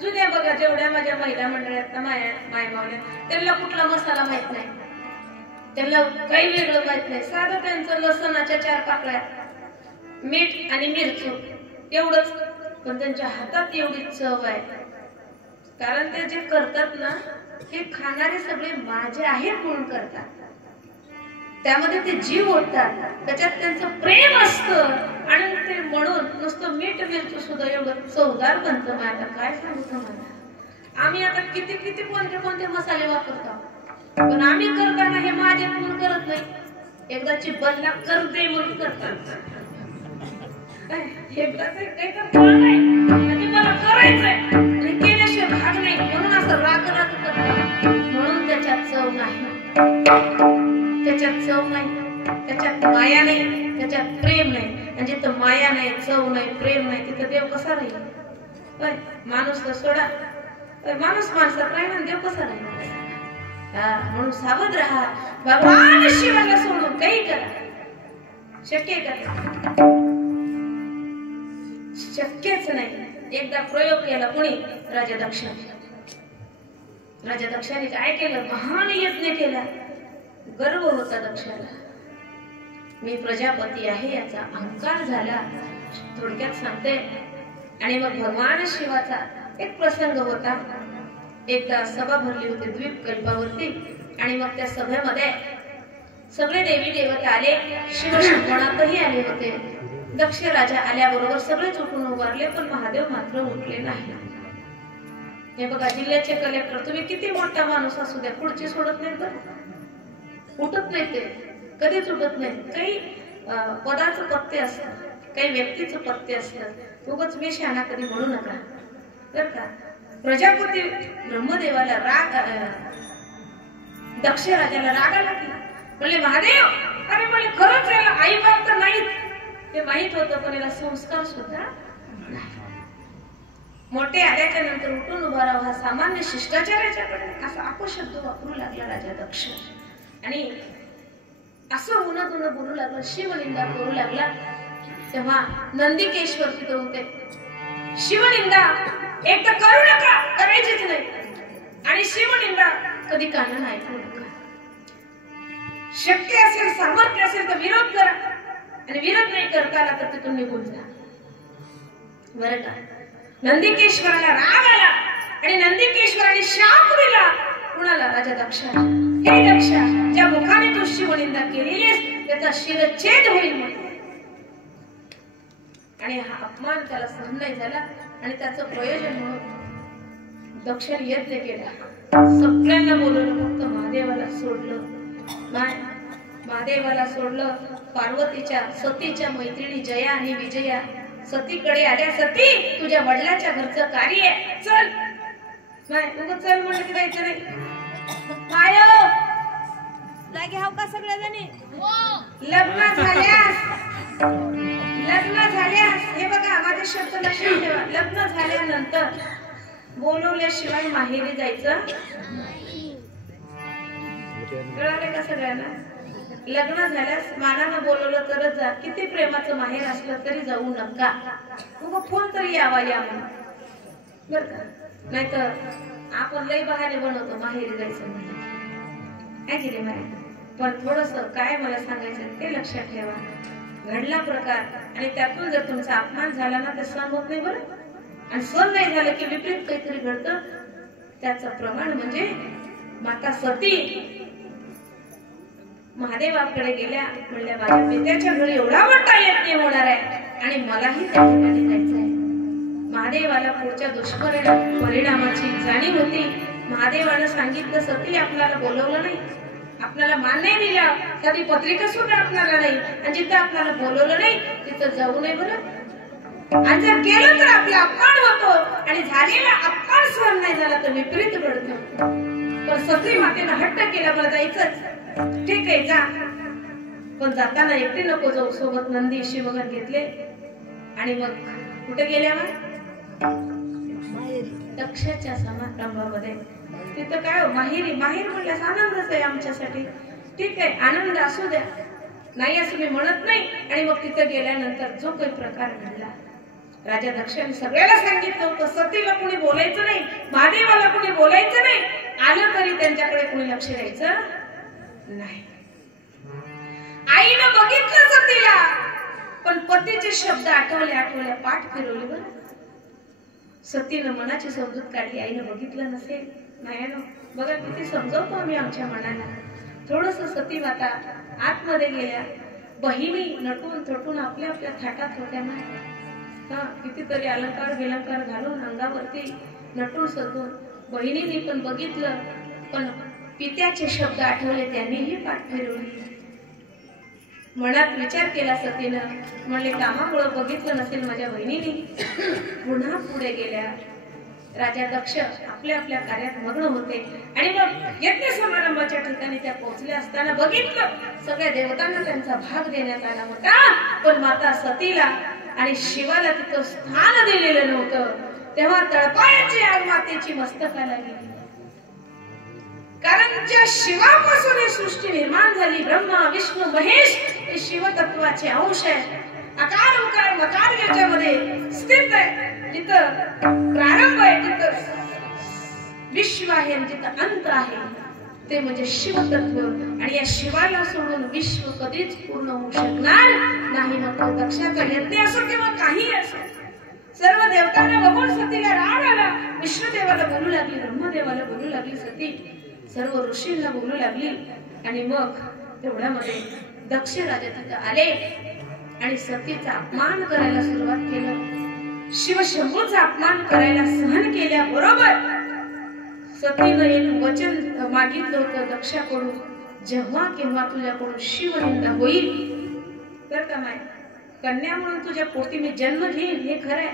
जुन्या बघा जेवढ्या माझ्या महिला मंडळात माय मावल्या त्यांना कुठला मसाला माहित नाही, त्यांना काही वेगळं माहित नाही. साधं त्यांचं लसणाच्या 4 पाकळ्या, मीठ आणि मिरची एवढंच, पण त्यांच्या हातात एवढी चव आहे. कारण ते जे करतात ना हे खाणारे सगळे माझे आहेत म्हणून करतात, त्यामध्ये ते जीव ओततात, त्याच्यात त्यांचं प्रेम असतं. आणि ते म्हणून नुसतं मीठ मिरची सुद्धा एवढं चवदार बनतं. माझ्या काय सांगू तुम्हाला, आम्ही आता किती किती कोणते कोणते मसाले वापरतो, पण आम्ही करताना हे माझे म्हणून करत नाही, एकदाची बल्ला करते म्हणून करतात. एकदा काही तर नाही मला करायचंय आणि केल्याशिवाय भाग नाही म्हणून असं राग राग करतात. म्हणून त्याच्यात चव नाही, त्याच्यात चव नाही, त्याच्यात माया नाही, त्याच्यात प्रेम नाही. आणि जिथं माया नाही, चव नाही, प्रेम नाही, तिथं देव कसा राहील? माणूस तर सोडा, माणूस माणसात राहील, देव कसा राहील? म्हणून सावध राहा. भगवान शिवाला सोडून काही करा शक्य का? शक्यच नाही. एकदा प्रयोग केला कोणी? राजा दक्षाने. राजा दक्षाने काय केलं? महान यज्ञ केला. गर्व होता दक्षाला, मी प्रजापती आहे याचा अहंकार झाला. थोडक्यात सांगते. आणि मग भगवान शिवाचा एक प्रसंग होता. एकदा सभा भरली होती द्वीपकल्पावरती, आणि मग त्या सभेमध्ये सगळे देवी देवता आले, शिवशंकरनाथही आले होते. दक्ष राजा आल्याबरोबर सगळेच उठून उभारले, पण महादेव मात्र उठले नाही. हे बघा, जिल्ह्याचे कलेक्टर, तुम्ही किती मोठा माणूस असू द्या, पुढचे सोडत नाही, तर उठत नाही, ते कधीच उठत नाही. काही पदाचं पत्ते असतात, काही व्यक्तीचं पत्ते असतात. उगाच मी शहाणा कधी म्हणू नका बरं का. प्रजापती ब्रह्मदेवाला राग, दक्ष राजाला राग आला की म्हणले महादेव, अरे म्हणले खरंच याला आई बाप तर नाहीत, ते माहित होतं, पण याला संस्कार सुद्धा नाही. मोठे आल्याच्या नंतर उठून उभा राहा हा सामान्य शिष्टाचाराच्याकडे असा अपशब्द वापरू लागला राजा दक्ष. आणि असं उन्हात उन्हा बोलू लागला, शिवनिंदा करू लागला. तेव्हा नंदिकेश्वर तिथे होते. शिवनिंदा एक तर करू नका, करायचीच नाही, आणि शिवनिंदा कधी कानाला ऐकू नका. शक्य असेल, सामर्थ्य असेल तर विरोध करा, आणि विरोध नाही करता आला तर तिथून निघून जा. बरं का? नंदिकेश्वराला राग आला आणि नंदिकेश्वराने शाप दिला. कुणाला? राजा दक्षाला. हे दक्षा, ज्या मुखाने तू शिवनिंदा केलेली आहेस त्याचा शिरच्छेद होईल म्हणून. आणि हा अपमान त्याला सहन नाही झाला, आणि त्याचं प्रयोजन म्हणून दक्षाने यज्ञ केला. सगळ्यांना बोलवलं, फक्त महादेवाला सोडलं नाही. महादेवाला सोडलं. पार्वतीच्या सतीच्या मैत्रिणी जया आणि विजया सतीकडे आल्या. सती, तुझ्या वडिलांच्या घरचं कार्य आहे, चल. नाही, तू चल म्हणलं की जायचं नाही. मायो जागे हाव का सगळ्याजणी? लग्न झाल्यास हे बघा, माझे शब्द लक्षात ठेवा. लग्न झाल्यानंतर बोलवल्याशिवाय माहेरी जायचं. कळाले का सगळ्यांना? लग्न झाल्यास मानानं बोलवलं तरच जा. किती प्रेमाचं माहेर असलं तरी जाऊ नका. मग फोन तरी यावा या म्हणून, बर का? नाहीतर आपण लई बहाणे बनवतो माहेरी जायचं म्हणून, काय केले माहेर. पण थोडस काय मला सांगायचं ते लक्षात ठेवा. घडला प्रकार आणि त्यातून जर तुमचा अपमान झाला ना तर सहन होत नाही बरं. आणि सहन नाही झालं की विपरीत काहीतरी घडतं. त्याचं प्रमाण म्हणजे माता सती महादेवाकडे गेल्या. म्हणल्या, माझ्या पित्याच्या घरी एवढा मोठा यज्ञ होणार आहे आणि मलाही त्या ठिकाणी जायचं आहे. महादेवाला पुढच्या दुष्परिणामाची जाणीव होती. महादेवानं सांगितलं, सती आपल्याला बोलवलं नाही, आपल्याला मान नाही दिला, कधी पत्रिका सुद्धा आपल्याला नाही, आणि जिथं आपल्याला बोलवलं नाही तिथं जाऊ नये बरं. आणि जर गेलं तर आपला अपमान होतो, आणि झालेला अपमान सहन नाही झाला तर विपरीत घडतो. पण सती मातेनं हट्ट केला, मला जायचंच. ठीक आहे जा, पण जाताना एकटी नको जाऊ, सोबत नंदी शिवगण घेतले. आणि मग कुठे गेल्या? दक्षाच्या समारंभामध्ये. तिथं काय माहेरी, माहेर म्हटल्यास आनंदच आहे आमच्यासाठी. ठीक आहे, आनंद असू द्या, नाही असं मी म्हणत नाही. आणि मग तिथं गेल्यानंतर जो काही प्रकार घडला, राजा दक्षाने सगळ्याला सांगितलं होतं, सतीला कोणी बोलायचं नाही, महादेवाला कोणी बोलायचं नाही, आलं तरी त्यांच्याकडे कोणी लक्ष द्यायचं नाही. आईनं बघितलं सतीला, पण पतीचे शब्द आठवल्या पाठ फिरवले बरं. सतीनं मनाची समजूत काढली, आईनं बघितलं नसेल. नाही ना, बघा किती समजवतो आम्ही आमच्या मनाला. थोडस सती माता आतमध्ये गेल्या. बहिणी नटून थटून आपल्या आपल्या थाटात होत्या ना. हा, कितीतरी अलंकार विलंकार घालून अंगावरती नटून सजून बहिणींनी पण बघितलं, पण पित्याचे शब्द आठवले, त्यांनीही पाठ फिरवली. मनात विचार केला सतीनं, म्हणले कामामुळे बघितलं नसेल माझ्या बहिणीने. पुन्हा पुढे गेल्या. राजा दक्ष आपल्या आपल्या कार्यात मग्न होते. आणि मग यज्ञ समारंभाच्या ठिकाणी त्या पोहोचल्या असताना बघितलं सगळ्या देवतांना त्यांचा भाग देण्यात आला होता, पण माता सतीला आणि शिवाला तिथं स्थान दिलेलं नव्हतं. तेव्हा तळपायाची आग मातेची मस्तकाला गेली. कारण ज्या शिवापासून ही सृष्टी निर्माण झाली, ब्रह्मा विष्णू महेश हे शिवतत्वाचे अंश आहे. आकार उकार मकार ज्याच्यामध्ये स्थित आहे, जिथं प्रारंभ आहे तिथं विश्व आहे, जिथं अंत आहे ते म्हणजे शिवतत्व. आणि या शिवाला सोडून विश्व कधीच पूर्ण होऊ शकणार नाही. मग दक्षाचा यज्ञ असो किंवा काही असो, सर्व देवतांना बघून सतीला राग आला. विष्णुदेवाला बोलू लागली, ब्रह्मदेवाला बोलू लागली सती, सर्व ऋषींना बोलू लागली. आणि मग तेवढ्यामध्ये दक्ष राजा तिथं आले आणि सतीचा अपमान करायला सुरुवात केलं. शिवशंभूचा अपमान करायला सहन केल्याबरोबर सतीनं एक वचन मागितलं होतं दक्षाकडून, जेव्हा केव्हा तुझ्याकडून शिवनिंदा होईल तर का माय, कन्या म्हणून तुझ्या पोटी मी जन्म घेईन हे खरंय,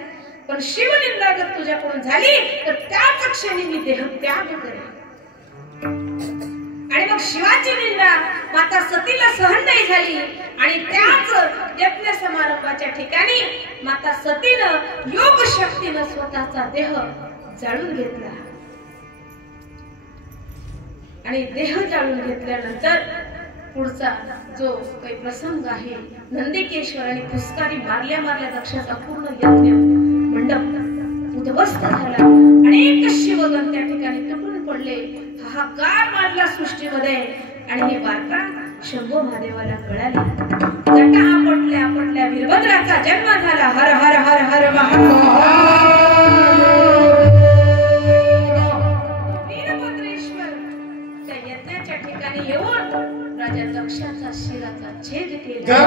पण शिवनिंदा जर तुझ्याकडून झाली तर त्याच क्षणी मी देह त्याग करेन. आणि मग शिवाची निंदा माता सतीला सहन नाही झाली आणि त्याच यज्ञ समारंभाच्या ठिकाणी माता सतीनं योग शक्तीनं स्वतःचा देह जाळून घेतला. आणि देह जाळून घेतल्यानंतर पुढचा जो काही प्रसंग आहे, नंदिकेश्वर आणि फुसकारी मारल्या मारल्या दक्षाचा पूर्ण यज्ञ मंडप उद्ध्वस्त झाला. अनेक शिवगण त्या ठिकाणी तुटून पडले. हाहाकार मारला सृष्टीमध्ये. आणि हे वार्ता शंभू महादेवाला कळाली. जटा आपटल्या आपटल्या वीरभद्राचा जन्म झाला. हर हर हर हर वीरभद्रेश्वर त्या यज्ञाच्या ठिकाणी येऊन राजा दक्षाचा शिराचा छेद केला.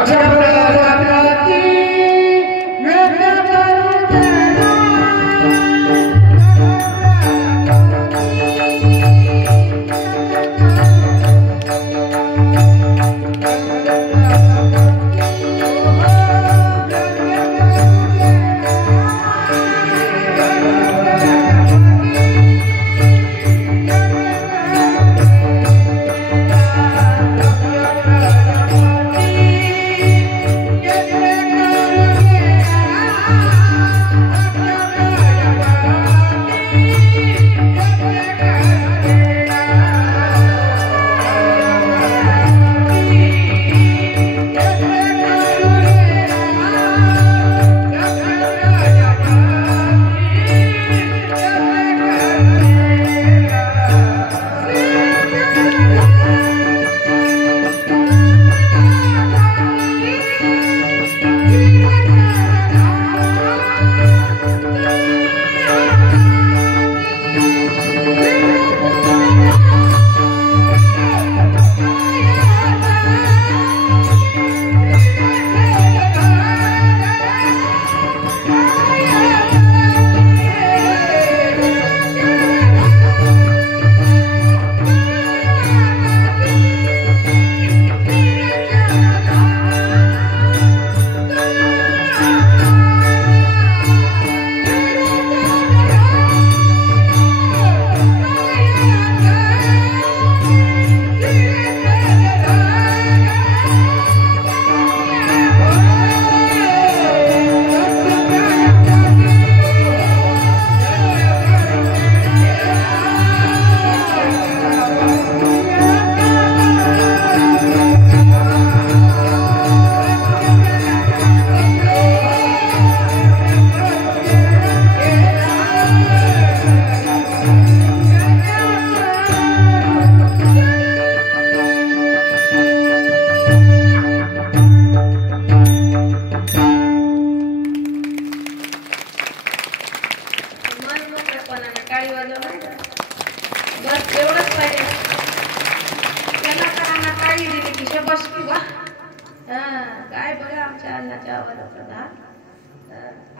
काय बघा आमच्या अन्नाच्या आवाजाचा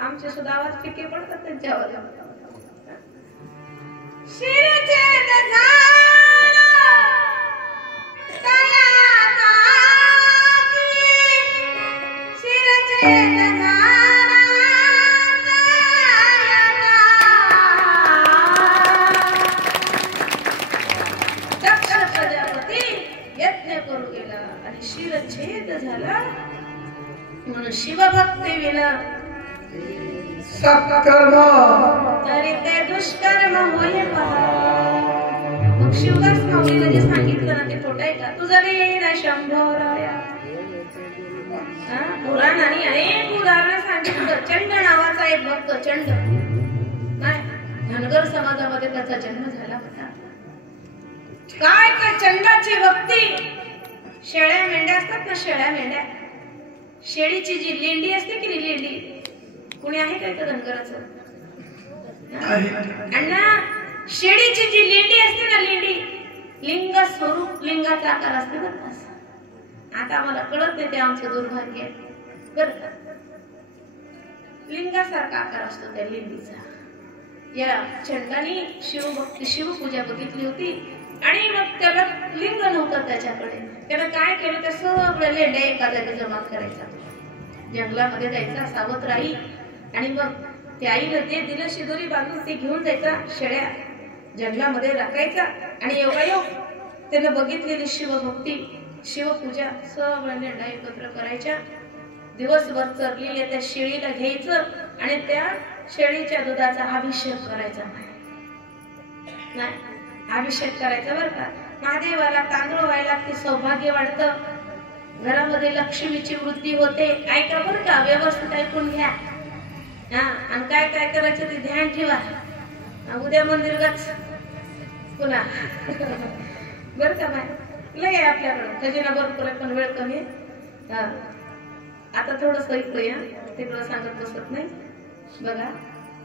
आमचे सुद्धा आवाज फिके पडतात त्यांच्या आवाजात. शिरच्छेद झाला म्हणून शिवभक्ती विना सत्कर्म तरी ते दुष्कर्म होय पहा. मग शिवदास माऊलीला जे सांगितलं ना ते खोटं आहे का? तुझं वीर शंभोराया पुराणाने अनेक उदाहरण सांगितलं. चंड नावाचा एक भक्त चंड नाही धनगर समाजामध्ये त्याचा जन्म झाला होता. काय त्या चंडाची भक्ती. शेळ्या मेंढ्या असतात ना, शेळ्या मेंढ्या, शेळीची जी लेंडी असते की नाही, लेंडी कुणी आहे काय का धनगराचं? अण्णा शेळीची जी लेंडी असते ना, लेंडी लिंग स्वरूप लिंगाचा आकार असते बरं. आता आम्हाला कळत नाही ते आमचं दुर्भाग्य बरं. लिंगासारखा आकार असतो त्या लेंडीचा. या चंडाने शिवभक्ती शिवपूजा बघितली होती आणि मग त्याला लिंग नव्हतं त्याच्याकडे. त्यानं काय केलं, त्या सगळ्या लेंड्या एका जागी जमा करायचा, जंगलामध्ये जायचा सावध राही आणि मग ते आईनं ते दिलं शिदोरी बांधून ते घेऊन जायचा शेळ्या जंगलामध्ये राखायचा आणि योगायोग त्यानं बघितलेली शिवभक्ती शिवपूजा सगळ्या लेंड्या एकत्र करायच्या दिवसभर चरलेल्या त्या शेळीला घ्यायचं आणि त्या शेळीच्या दुधाचा अभिषेक करायचा नाही अभिषेक करायचा बरं का महादेवाला तांदूळ व्हायला की सौभाग्य वाढतं घरामध्ये लक्ष्मीची वृद्धी होते ऐका बरं का व्यवस्थित ऐकून घ्या हा आणि काय काय करायचं ते ध्यान ठेवा उद्या मंदिर गच पुन्हा बरं का बाय लय आपल्याकडं खजिना भरपूर आहे पण वेळ कमी हा आता थोडस ऐकूया तिकडं सांगत बसत नाही बघा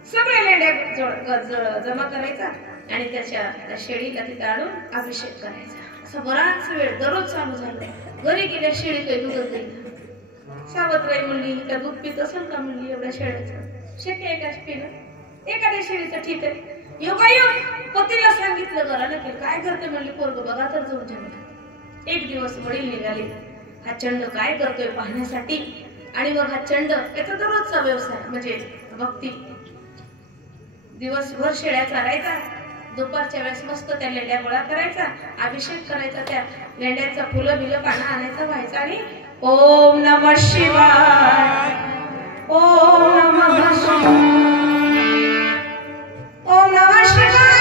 सगळ्या लेंड्या जमा करायचा आणि त्या शेळीला तिथे आणून अभिषेक करायचा असा बराच वेळ दररोज चालू झालाय घरी गेल्या शेळी काही दूधच नाही सावत्राई म्हणली का दूध पित असेल का म्हणली एवढ्या शेळ्याचं शक्य आहे का पिणं एखाद्या शेळीचं ठीक आहे योगायोग पतीला सांगितलं घरानं की काय करते म्हणली पोरग बघा तर जाऊन जंगलात एक दिवस वडील निघाले हा चंड काय करतोय पाहण्यासाठी आणि मग हा चंड याचा दररोजचा व्यवसाय म्हणजे भक्ती दिवसभर शेळ्या चारायचा दुपारच्या वेळेस मस्त त्या लेंड्या गोळा करायचा अभिषेक करायचा त्या लेंड्याचा फुलं बिलं पानं आणायचं व्हायचं आणि ओम नमः शिवाय ओम नमः शिवाय ओम नमः शिवाय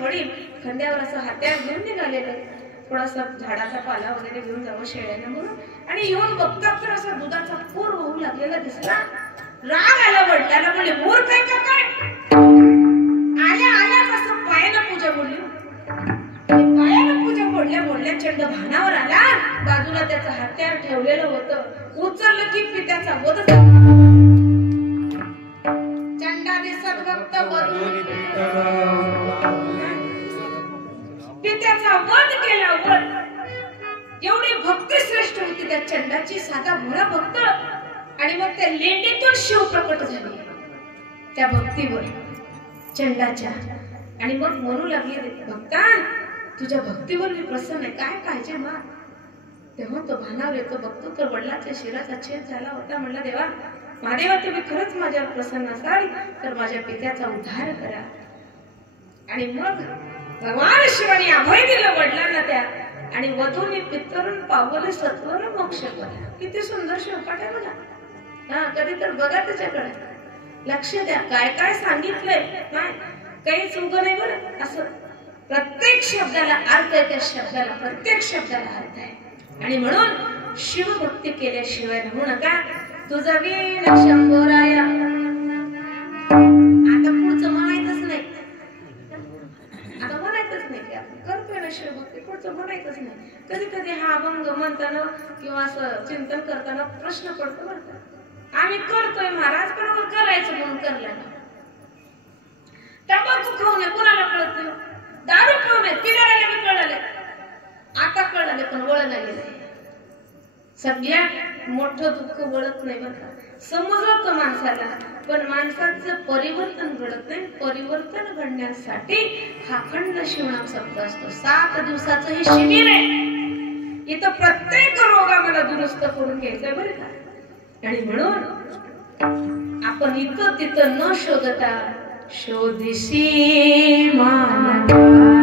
वडील खंड्यावर असं हात्यात घेऊन निघालेले थोडासा झाडाचा पाला वगैरे घेऊन जावं शेळ्यांना म्हणून आणि येऊन बघतात तर असा दुधाचा पूर होऊ लागलेला दिसला राग आला वडिलाला म्हणले मूर्ख काय का काय आल्या आल्याच असं पायाला पूजा बोलली पायाला पूजा बोलल्या चंड भानावर आला बाजूला त्याचं हत्यार ठेवलेलं होतं उचललं की पित्याचा वध चंडाने सद्भक्त पित्याचा वध केला वध एवढी भक्ती श्रेष्ठ होती त्या चंडाची साधा भोळा भक्त आणि मग त्या लेंडीतून शिव प्रकट झाले त्या भक्तीवर चंडाच्या आणि मग म्हणू लागले भक्ता तुझ्या भक्तीवर मी प्रसन्न आहे काय पाहिजे मग तेव्हा तो भानावर येतो बघतो तर वडिलाच्या शिराचा छेद झाला होता म्हणला देवा महादेवा तुम्ही खरंच माझ्यावर प्रसन्न असाल तर माझ्या पित्याचा उद्धार करा आणि मग भगवान शिवाने अभय दिलं वडिलांना त्या आणि वधूने पितरून पावले सत्वर मोक्ष केला किती सुंदर शिवपाठ आहे बघा हा कधी तर बघा त्याच्याकडे लक्ष द्या काय काय सांगितलंय नाही काही चुक नाही बरं असं प्रत्येक शब्दाला अर्थ आहे त्या शब्दाला प्रत्येक शब्दाला अर्थ आहे आणि म्हणून शिवभक्ती केल्याशिवाय राहू नका तुझा वीण शंभराया आता पुढचं म्हणायचंच नाही आता म्हणायचंच नाही की आपण करतोय ना शिवभक्ती पुढचं म्हणायचंच नाही कधी कधी हा अभंग म्हणताना किंवा असं चिंतन करताना प्रश्न पडतो बरं का आम्ही करतोय महाराज बरोबर करायचं म्हणून करलं तंबाखू खाऊ नये कुणाला कळत नाही दारू खाऊ नये पिणाऱ्याला बी कळले आता कळले पण वळ नाही गेले सगळ्यात मोठं दुःख वळत नाही बरं समजत माणसाला पण माणसाचं परिवर्तन घडत नाही परिवर्तन घडण्यासाठी हा अखंड शिवनाम सप्त असतो 7 दिवसाचं हे शिबिर आहे इथं प्रत्येक रोग आम्हाला दुरुस्त करून घ्यायचंय बरं का आणि म्हणून आपण इथं तिथं न शोधता शोधिशी मानवा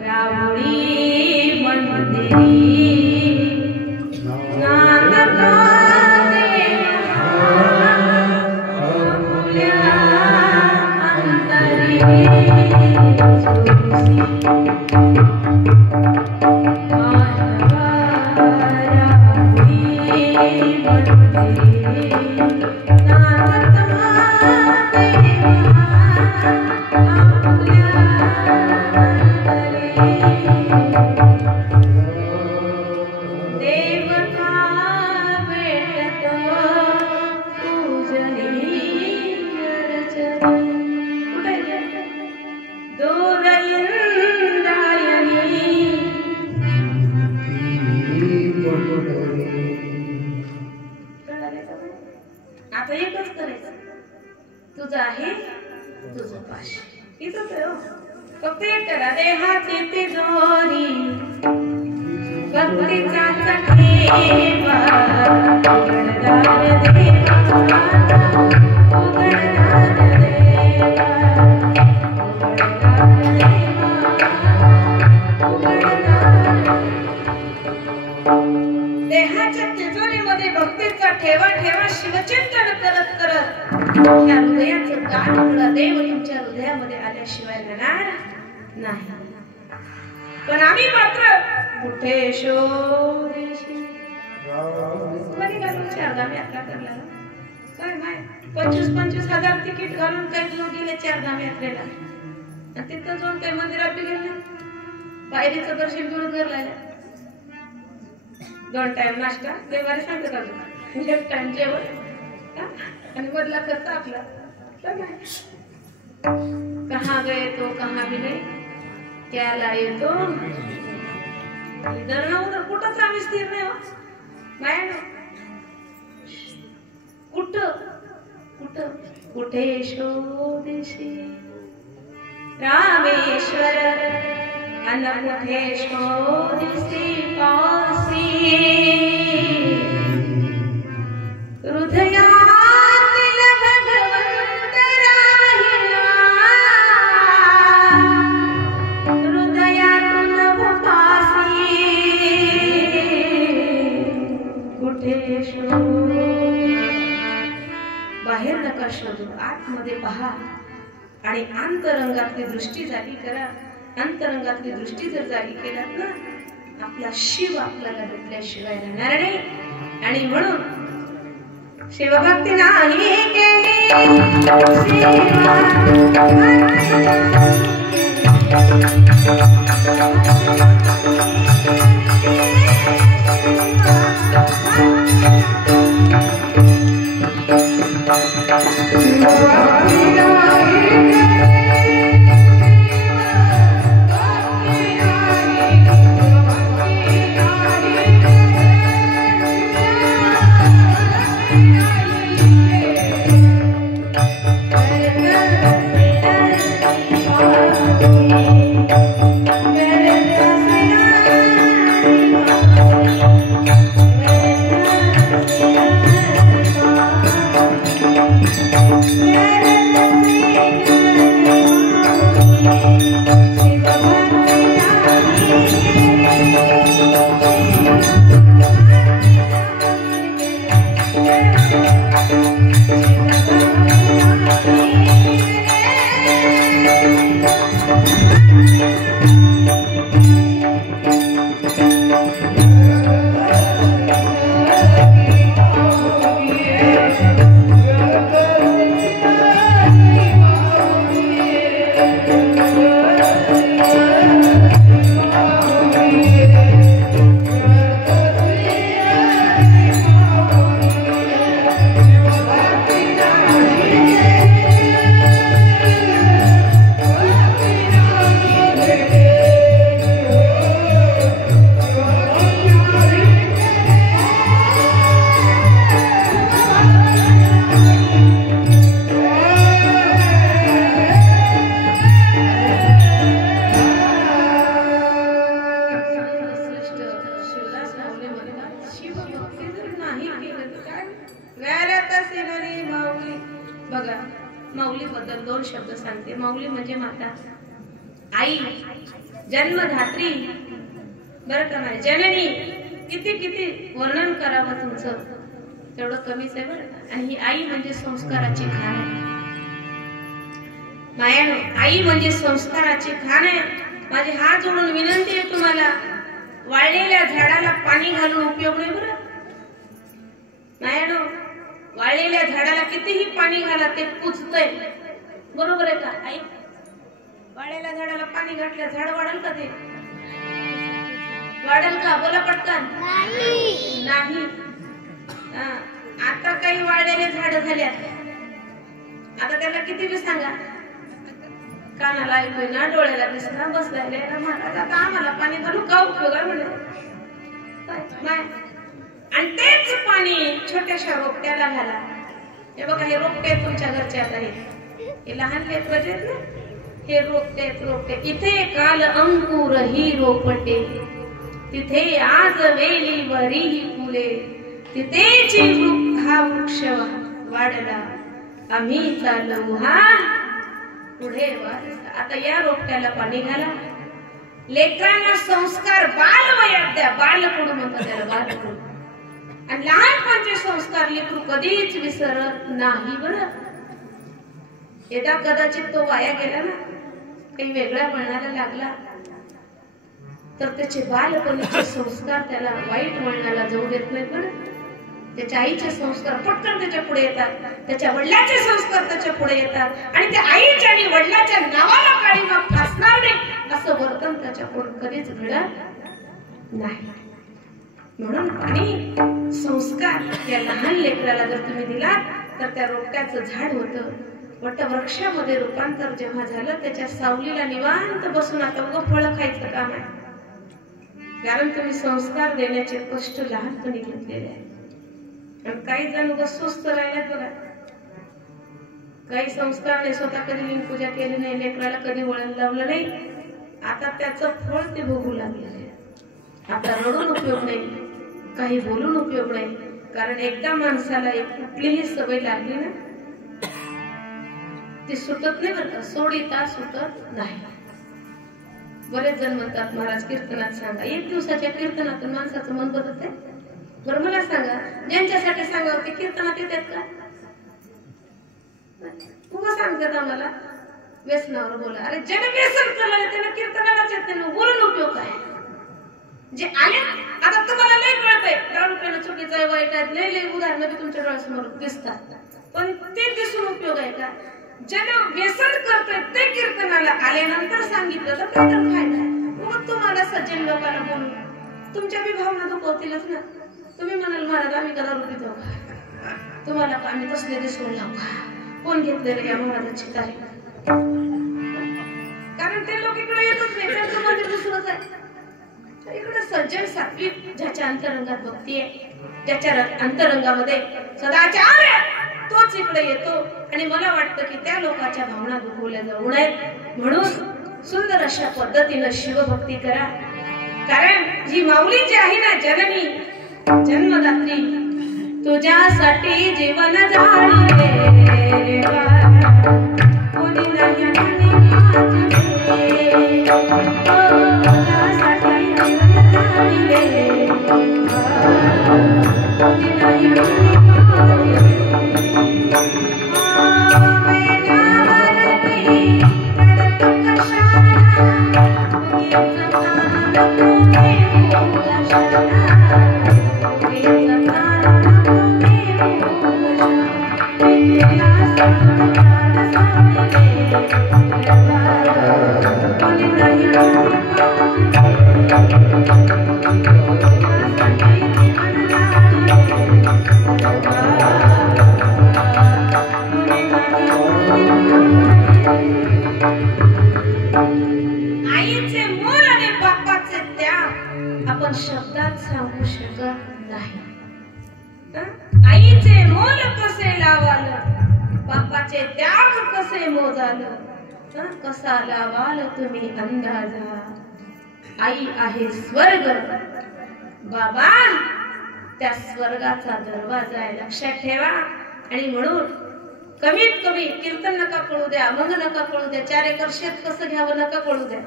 रावळी मंदिरी Thank you. आता एकच करायचं, तुझं आहे तुझं पाशी इथंच आहे हो. फक्त एक करा, देहाची तिजोरी भक्तीचा ठेवा, उघडदार देवा, उघडदार देवा, देहाच्या तिजोरीमध्ये भक्तीचा ठेवा ठेवा, शिवचिंतन करत करत या हृदयाचं दार उघडा. देव तुमच्या हृदयामध्ये आल्याशिवाय राहणार नाही. पण आम्ही मात्र कुठे शोधेशी मध्ये घालून चारधाम यात्रा करला काय माय 25,000 तिकीट घालून काही लोक गेले चारधाम यात्रेला. आणि तिथं जाऊन काही मंदिरात बी गेले, पायरीचं दर्शन घेऊन घर लागलं. 2 टाइम नाश्ता देवारी सांगत अजून, 1 टाइम जेवण आणि मधला खर्च आपला. कहाँ गए तो कहाँ भी नहीं, क्या लाए तो इधर ना उधर. कुठंच आम्ही स्थिर नाही हो माय. कुठं कुठं कुठे शोधेशी रामेश्वर अन कुठे शोधेशी पासी, हृदयातील भगवंत राहिला, हृदयातून उपासी कुठे शोध. बाहेर नका शोधू, आतमध्ये पहा आणि अंतरंगातली दृष्टी जागी करा. अंतरंगातली दृष्टी जर जागी केलात ना, आपला शिव आपल्याला भेटल्याशिवाय राहणार नाही. आणि म्हणून शिवभक्ती नाही केली माऊली बद्दल 2 शब्द सांगते. माऊली म्हणजे माता, आई, जन्मधात्री. बरं का नाही जननी, किती किती वर्णन करावं तुमचं तेवढं कमीच आहे बरं. आणि ही आई म्हणजे संस्काराची खाण आहे. मायानो, आई म्हणजे संस्काराची खाण आहे. माझे हात जोडून विनंती आहे तुम्हाला, वाळलेल्या झाडाला पाणी घालून उपयोग नाही बरं. मायानो, वाळलेल्या झाडाला कितीही पाणी घाला ते कुजतंय, बरोबर आहे का आई? वाळलेल्या झाडाला पाणी घातलं झाड वाढेल का? ते वाढेल का? बोला पटकन. नाही. आता काही वाळलेले झाड झाल्यात, आता त्याला किती बी सांगा, कानाला ऐकू ना, डोळ्याला दिसना, बसलाय ना महाराज, आता आम्हाला पाणी घालू का उपयोग आहे म्हणे. आणि तेच पाणी छोट्याशा रोपट्याला घाला, हे बघा, हे रोपटे तुमच्या घरचे आता हे लहान लेकरं जे आहेत ना, हे रोपटे इथे काल अंकुर ही रोपटे, तिथे आज वेली वरी फुले, तिथेच हा वृक्ष वाढला, आम्ही चालू हा पुढे वाढ. आता या रोपट्याला पाणी घाला, लेकरांना संस्कार बालवयात द्या. बालकडू म्हणतात त्याला, बालकडू. आणि लहानपणचे संस्कार लेकरू कधीच विसरत नाही बरं. एकदा कदाचित तो वाया गेला ना, काही वेगळा म्हणायला लागला, तर त्याचे बालपणीचे संस्कार त्याला वाईट म्हणण्याला जाऊ देत नाही बरं. त्याच्या आईचे संस्कार पटकन त्याच्या पुढे येतात, त्याच्या वडिलांचे संस्कार त्याच्या पुढे येतात, आणि त्या आईच्या आणि वडिलांच्या नावाला काळी मग फासणार नाही असं वर्तन त्याच्या पुढे कधीच घडत नाही. म्हणून आणि संस्कार या लहान लेकराला जर तुम्ही दिलात तर त्या रोपट्याचं झाड होतं. वटवृक्षामध्ये रूपांतर जेव्हा झालं, त्याच्या सावलीला निवांत बसून आता उगं फळं खायचं काम आहे, कारण तुम्ही संस्कार देण्याचे कष्ट लहानपणी घेतलेले आहे. आणि काही जण उगाच सुस्त राहिले बघा, काही संस्कार नाही, स्वतः कधी लिंग पूजा केली नाही, लेकराला कधी वळण लावलं नाही, आता त्याचं फळ ते भोगू लागलेले. आता रडून उपयोग नाही, काही बोलून उपयोग नाही, कारण एकदा माणसाला एक कुठलीही सवय लागली ना, ती सुटत नाही बरं का, सोडिता सुटत नाही. बरेच जण म्हणतात महाराज कीर्तनात सांगा, एक दिवसाच्या कीर्तनातून माणसाचं मन बदलते. बरं मला सांगा, ज्यांच्यासाठी सांगावं ते कीर्तनात येतात का? उभं सांगतात आम्हाला व्यसनावर बोला. अरे ज्याने व्यसन केलं त्याला कीर्तनालाच येत नाही, बोलून उपयोग काय? जे आले आता तुम्हाला लय कळतंय, दारू पिणं चुकीचं आहे, वाईट आहे, लय उदाहरणं तुमच्या डोळ्यासमोर दिसतात, पण ते दिसून उपयोग आहे का? ज्याला व्यसन करतोय ते कीर्तनाला आल्यानंतर सांगितलं तर काय तर फायदा आहे. मग तुम्हाला सज्जन लोकांना बोलून तुमच्या बी भावना दुखवतीलच ना. तुम्ही म्हणाल महाराज आम्ही का दारू पितो, तुम्हाला का आम्ही तसले दिसून लावू का? कोण घेतले रे या महाराजाची तारीख? कारण ते लोक इकडे येतच नाही, त्यांचं मंदिर दुसरंच आहे. इकडे सज्जन सात्विक ज्याच्या अंतरंगात भक्ती आहे, ज्याच्या अंतरंगामध्ये सदाचार आहे, तोच इकडे येतो. आणि मला वाटतं की त्या लोकांच्या भावना दुखवल्या जाऊ नयेत, म्हणून सुंदर अशा पद्धतीनं शिवभक्ती करा. कारण जी माऊली जी आहे ना, जननी जन्मदात्री, तुझ्यासाठी जीवन जाळले कोणी नाही तुझ्यासाठी जीवन जाळले कोणी नाही शब्दात सांगू शकत नाही. आईचे मोल कसे लावाल, बापाचे त्याग कसे मोजाल, कसा लावाल तुम्ही अंदाजा. आई आहे स्वर्ग, बाबा त्या स्वर्गाचा दरवाजा आहे, लक्षात ठेवा. आणि म्हणून कमीत कमी कीर्तन नका कळू द्या, अभंग नका कळू द्या, 4 एकर शेत कसं घ्यावं नका कळू द्या,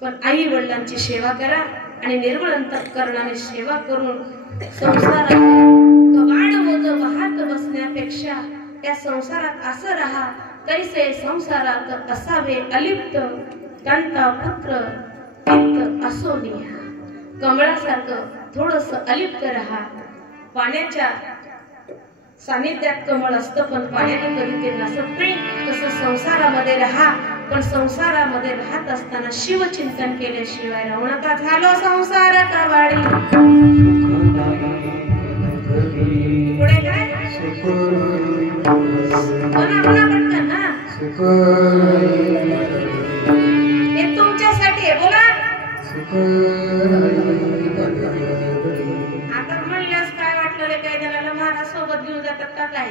पण आई वडिलांची सेवा करा. आणि निर्मळ अंतःकरणाने सेवा करून संसारात कवाड मोज वाहत बसण्यापेक्षा त्या संसारात असं राहा, तैसे संसारात असावे अलिप्त, कांता पुत्र पित्त असो निहा. कमळासारखं थोडस अलिप्त राहा. पाण्याच्या सानिध्यात कमळ असतं, पण पाण्याने कधी ते नसत नाही. तसं संसारामध्ये राहा, पण संसारामध्ये राहत असताना शिवचिंतन केल्याशिवाय राहू नका. झालो संसार कवाडी. पुढे काय पटकन ना, हे तुमच्यासाठी आहे. बोला आता म्हणल्यास काय वाटलं रे, काय जणाला महाराज सोबत घेऊन जातात का काय?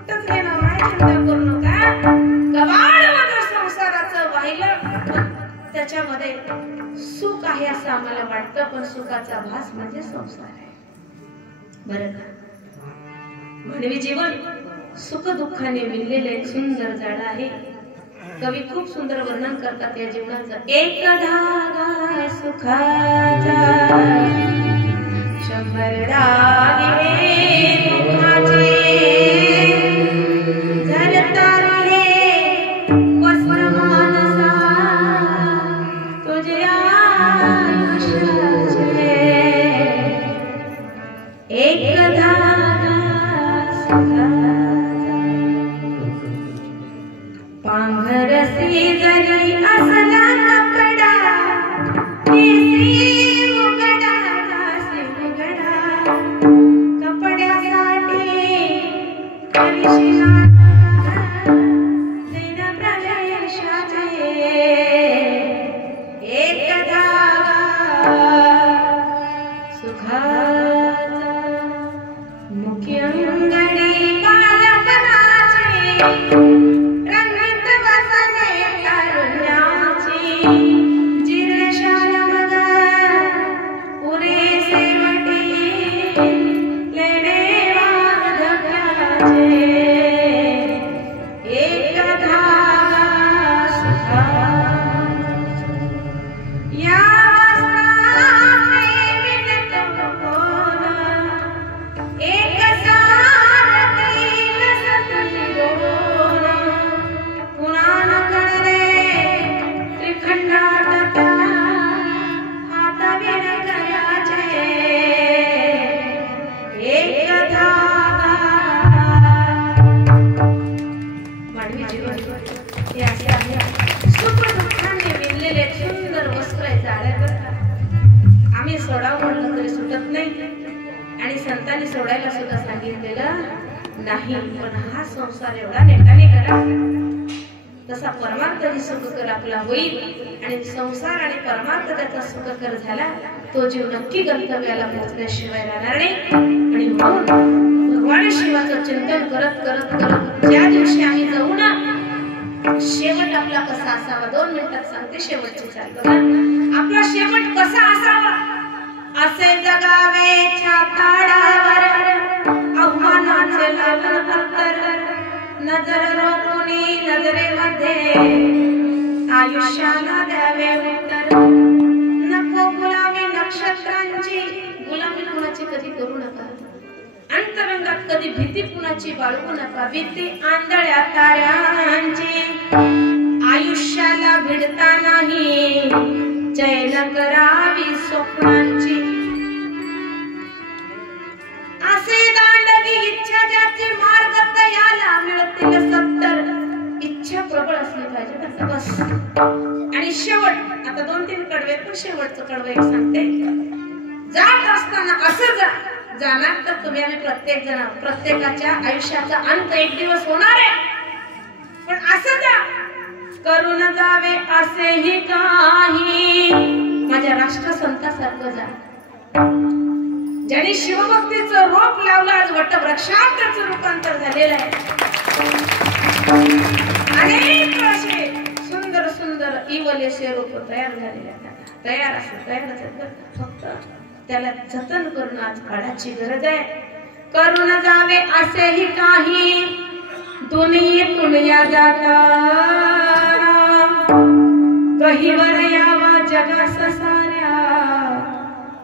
कुठंच नेणार नाही, चिंता करू नका. कबाड माझं संसाराचं वाहिलं, त्याच्यामध्ये सुख आहे असं आम्हाला वाटतं, पण सुखाचा भास म्हणजे संसार आहे. बरं का? मानवी जीवन सुख दुःखाने विणलेलं एक सुंदर झाड आहे. कवी खूप सुंदर वर्णन करतात या जीवनाचं. एक धागा सुखाचा, 100 धागे दुःखाचे, झरतारले वस्त्र मानसा तुझे आयुष्याचे. एक धागा सुखाचा, पांघरसी जरी असला कपडा, केसी उघडा दासी उघडा, कपड्यासाठी परिशिला दिन प्रवेशाचे. एक धागा सुखाचा, मुखी अंगडी बालपणाचे, रंगीत वसने तारुण्याची, जिरशाल मग पुरेसे वटी, लेणे वार्धक्याचे. एक धागा सुखाचा, या वस्त्राने विणतो कोण, एक सारखी नसती दोन, पुन्हा न कळले त्रिखंडात त्या हात विणकऱ्याचे. एक धागा. मानवी जीवन हे असे आहे, सुख दुःखाने विणलेले सुंदर वस्त्र आहे, जाळ्यावर. आम्ही सोडावं म्हटलं तरी सुटत नाही, आणि संतांनी सोडायला सुद्धा सांगितलेलं नाही. पण हा संसार एवढा नेटाने करा, तसा परमार्थही सुखकर आपला होईल, आणि संसार आणि परमार्थ त्याचा सुखकर झाला, तो जीव नक्की गंतव्याला पोहोचल्याशिवाय राहणार नाही. आणि म्हणून भगवान शिवाचं चिंतन करत करत करत ज्या दिवशी आम्ही जाऊ ना, शेवट आपला कसा असावा, 2 मिनिटात सांगते शेवटची चाल. बघा, आपला शेवट कसा असावा. असे जगावे छाताडावर, आव्हानाचे लावून अंतर, नजर रोखुनी नजरेमध्ये, आयुष्याला द्यावे उत्तर. नको गुलामी नक्षत्रांची, गुलामी कुणाची कधी करू नका. अंतरंगात कधी भीती कुणाची बाळगू नका. भीती आंधळ्या ताऱ्यांची, आयुष्याला भिडता नाही, चैन करावी स्वप्नांची. असे दांडगी इच्छा ज्याची मार्ग तयाला मिळतील 70. इच्छा प्रबळ असली पाहिजे ना, बस. आणि शेवट, आता 2-3 कडवे, पण शेवटचं कडवं एक सांगते. जात असताना असं जा, जाणार तर तुम्ही आम्ही प्रत्येक जण, प्रत्येकाच्या आयुष्याचा अंत एक दिवस होणार आहे, पण असं जा, करून जावे असेही काही, माझ्या राष्ट्रसंतासारखं जा. ज्यांनी शिवभक्तीचं रोप लावलं, आज वटवृक्षात त्याचं रूपांतर झालेलं आहे. अनेक असे सुंदर सुंदर इवलेसे रोप तयार झालेले आहेत. तयार असं तयार, फक्त त्याला जतन करून आज काळाची गरज आहे. करून जावे असेही काही, दुनियेतून या जाता, गहीवर यावा जगास साऱ्या,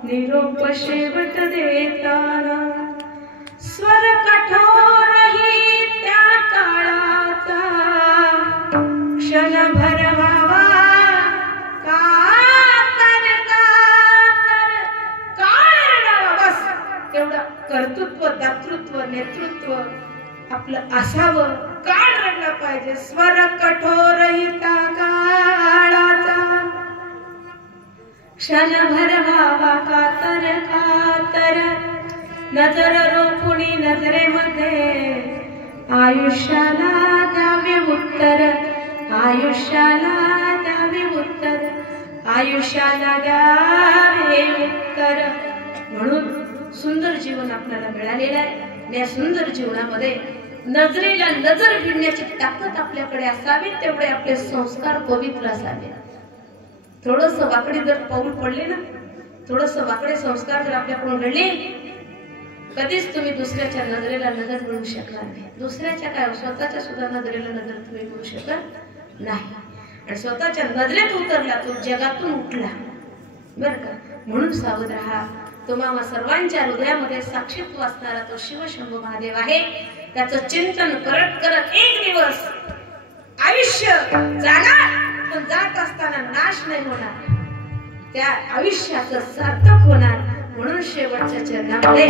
निरोप शेवट देताना. स्वर कठोरही त्या काळाचा, क्षणभर व्हावा कातर कातर, काळ रडावा. बस तेवढं कर्तृत्व, दातृत्व, नेतृत्व आपलं असावं. काळ रडला पाहिजे. स्वर कठोरही त्या काळाचा, क्षणभर व्हावा कातर कातर, नजर रोखुनी नजरेमध्ये, आयुष्याला द्यावे उत्तर, आयुष्याला द्यावे उत्तर, आयुष्याला द्यावे उत्तर. म्हणून सुंदर जीवन आपल्याला मिळालेलं आहे. या सुंदर जीवनामध्ये नजरेला नजर भिडण्याची ताकद आपल्याकडे असावी, तेवढे आपले संस्कार पवित्र असावे. थोडस वाकडे जर पाऊल पडले ना, थोडस वाकडे संस्कार जर आपल्याकडून घडले, कधीच तुम्ही दुसऱ्याच्या नजरेला नजर मिळवू शकणार नाही. दुसऱ्याच्या काय, स्वतःच्या सुद्धा नजरेला नजर तुम्ही मिळवू शकत नाही. आणि स्वतःच्या नजरेत उतरला तो जगातून उठला, बर का. म्हणून सावध राहा. तुम्हा सर्वांच्या हृदयामध्ये साक्षीत्व असणारा तो शिवशंभू महादेव आहे. त्याचं चिंतन करत करत एक दिवस आयुष्य जाणार, पण जात असताना नाश नाही होणार, त्या आयुष्याचं सार्थक होणार. म्हणून शेवटच्या चरणामध्ये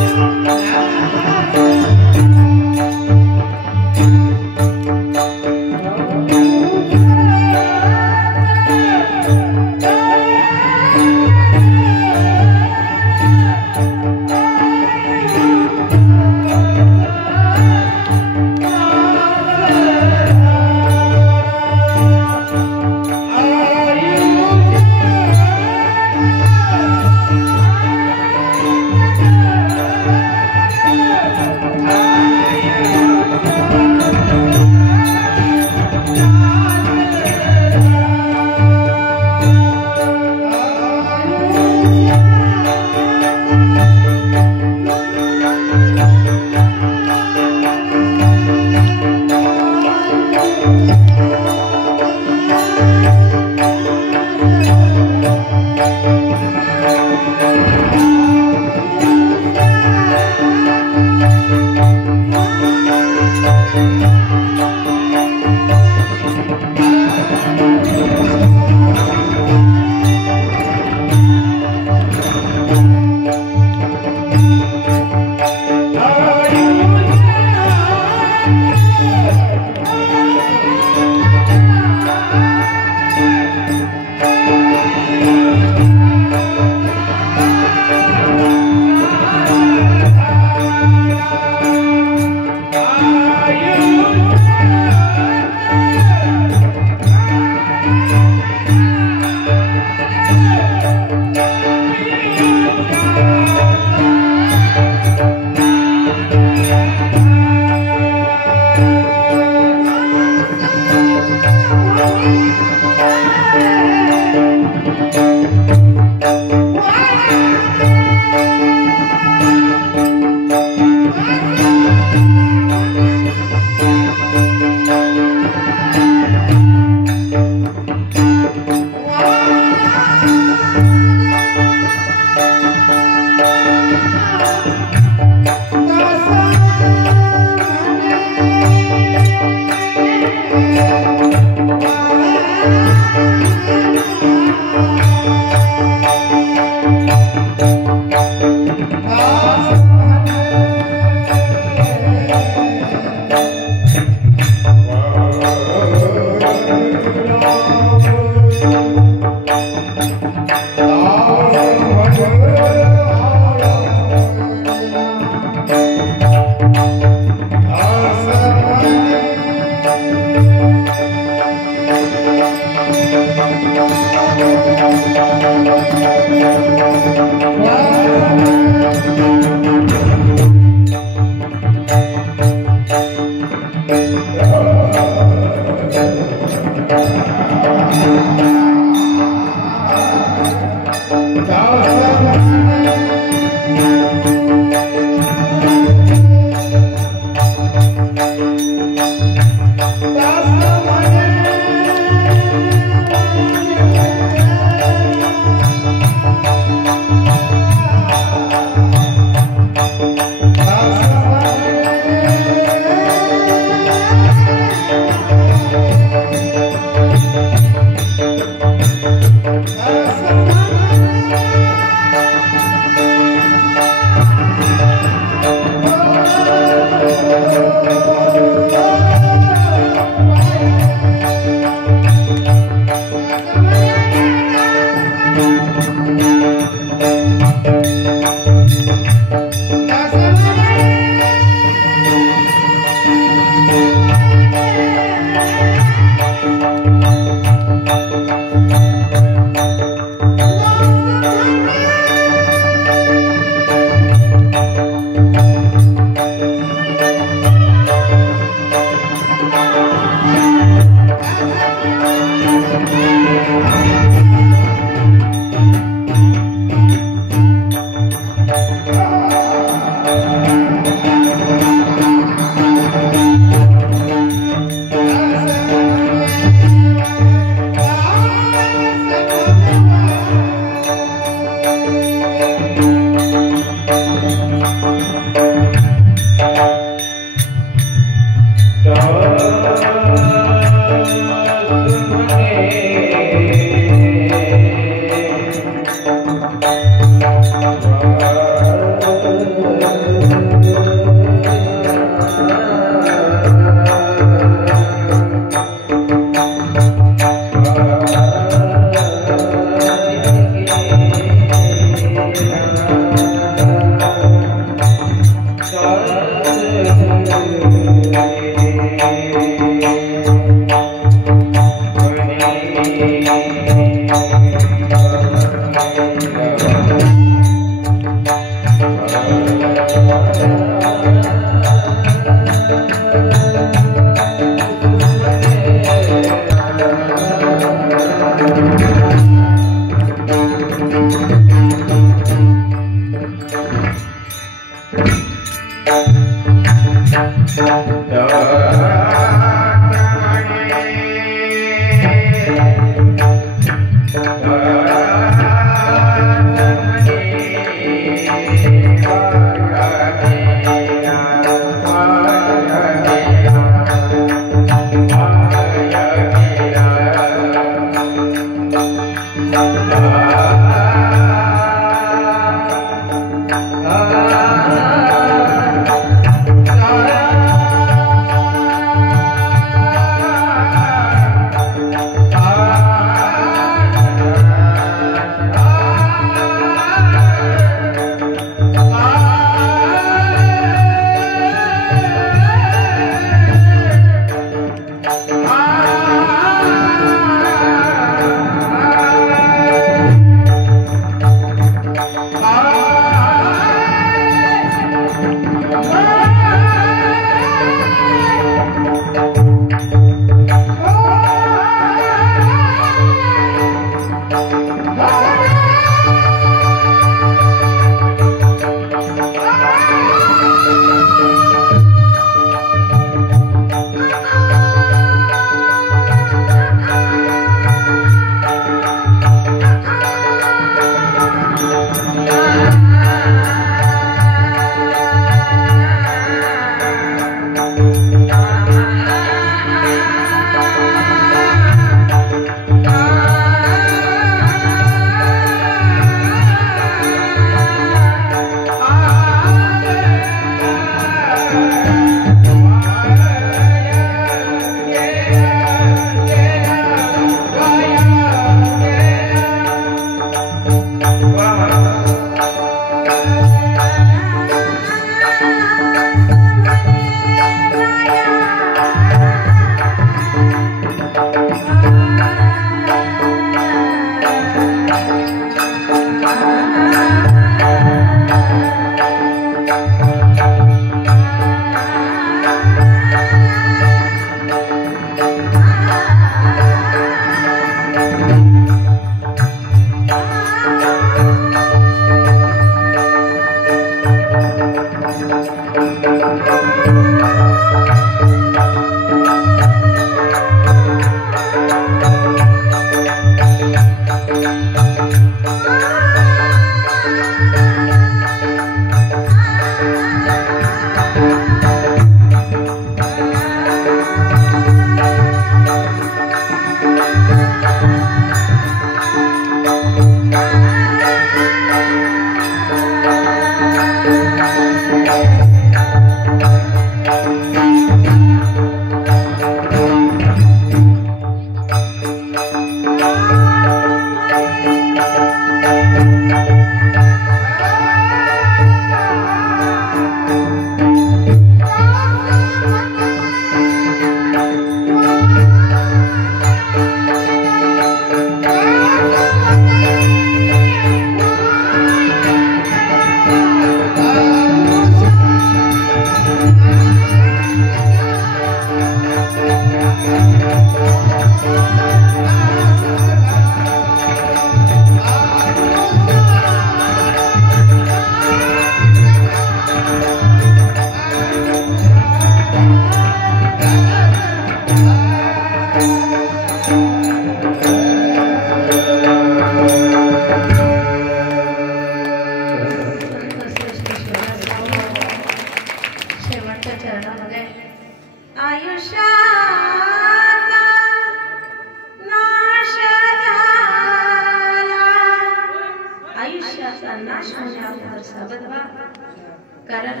कारण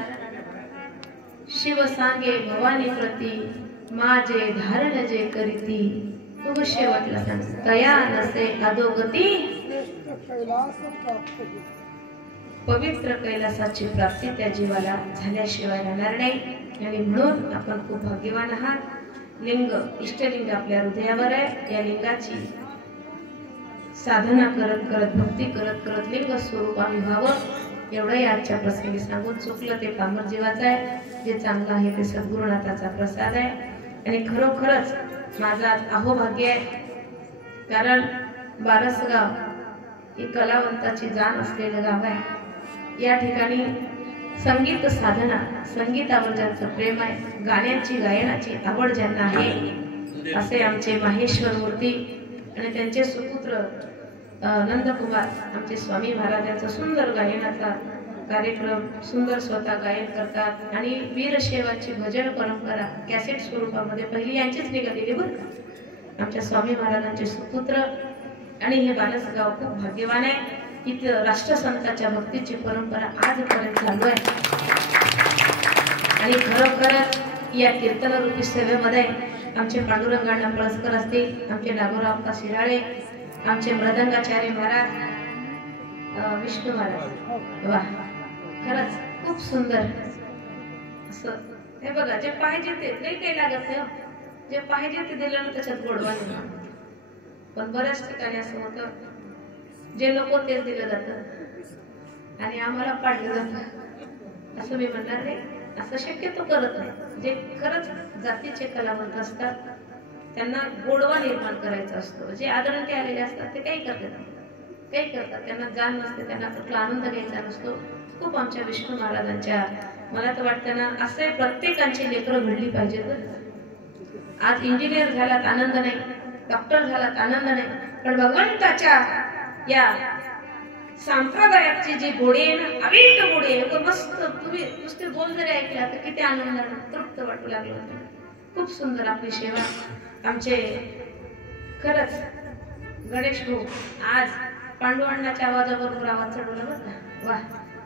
शिव सांगे भवानी प्रती माझे धारण जे करीती खूप शेवटला सांग तया नसे अधोगती पवित्र कैलासाची प्राप्ती त्या जीवाला झाल्याशिवाय राहणार नाही। आणि म्हणून आपण खूप भाग्यवान आहात। लिंग इष्टलिंग आपल्या हृदयावर आहे। या लिंगाची साधना करत करत भक्ती करत करत लिंग स्वरूप आम्ही व्हावं एवढंही आजच्या प्रसंगी सांगून चुकलं ते पामर जीवाचं आहे। जे चांगलं आहे ते सद्गुरुनाथाचा प्रसाद आहे। आणि खरोखरच माझा अहोभाग्य आहे, कारण बारसगाव ही कलावंताची जाण असलेलं गाव आहे। या ठिकाणी संगीत साधना, संगीतावर ज्यांचं प्रेम आहे, गाण्याची गायनाची आवड ज्यांना आहे, असे आमचे माहेश्वर मूर्ती आणि त्यांचे सुपुत्र नंदकुमार आमचे स्वामी महाराजांचा सुंदर गायनाचा कार्यक्रम सुंदर स्वतः गायन करतात आणि वीरशैवाची भजन परंपरा कॅसेट स्वरूपामध्ये पहिली यांचीच निघालेली बरं आमच्या स्वामी महाराजांचे सुपुत्र. आणि हे बालसगाव खूप भाग्यवान आहे, इथं राष्ट्रसंताच्या भक्तीची परंपरा आजपर्यंत चालू आहे. आणि खरोखरच या कीर्तनरूपी सेवेमध्ये आमचे पांडुरंगांना पळसकर असतील, आमचे नागोराव शिराळे, आमचे मृदंगाचार्य महाराज, विष्णू महाराज, वा खरंच खूप सुंदर असं. हे बघा, जे पाहिजे ते काही लागत नाही, जे पाहिजे ते दिलं ना त्याच्यात गोडवा नाही. पण बऱ्याच ठिकाणी असं होतं, जे नको तेच दिलं जातं आणि आम्हाला पाडलं जातं. असं मी म्हणणार नाही, असं शक्यतो करत नाही. जे खरंच जातीचे कलावंत असतात त्यांना गोडवा निर्माण करायचा असतो. जे आदरणीय आलेले असतात ते काही करतात, त्यांना जाण नसते, त्यांना कुठला आनंद घ्यायचा नसतो. खूप आमच्या विष्णू महाराजांच्या, मला तर वाटतं ना, असे प्रत्येकांची लेकरं घडली पाहिजेत. आज इंजिनियर झालात आनंद नाही, डॉक्टर झालात आनंद नाही, पण भगवंताच्या या संप्रदायाची जी गोडी आहे ना, अवीट गोडी आहे, तो मस्त. तुम्ही नुसते बोल जरी ऐकला तर किती आनंदाने तृप्त वाटू लागलं होतं. खूप सुंदर आपली सेवा. आमचे खरंच गणेश भाऊ आज पांडुअण्णाच्या आवाजाबरोबर आवाज चढवला बरं. वा,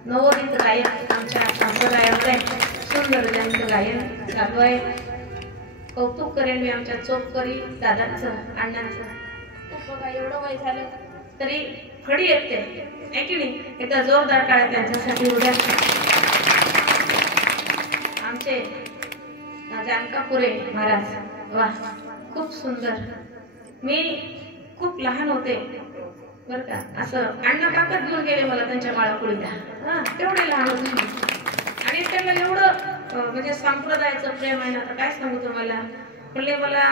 नवोदित गायन आमच्या संप्रदायामध्ये सुंदर ज्यांचं गायन चालू आहे. कौतुक करेन मी आमच्या चोपकरी दादांचं, अण्णांचं. खूप बघा, एवढं वय झालं तरी खडी येते आहे की नाही. एकदा जोरदार टाळ्या त्यांच्यासाठी उद्या. आमचे जानकापुरे महाराज, वा खूप सुंदर. मी खूप लहान होते बर का, असं अण्णा काकत घेऊन गेले मला त्यांच्या बाळापुळीला. हा, तेवढे लहान होते आणि त्यांना एवढं म्हणजे संप्रदायाचं प्रेम आहे ना, तर काय सांगू तुम्हाला. म्हणले मला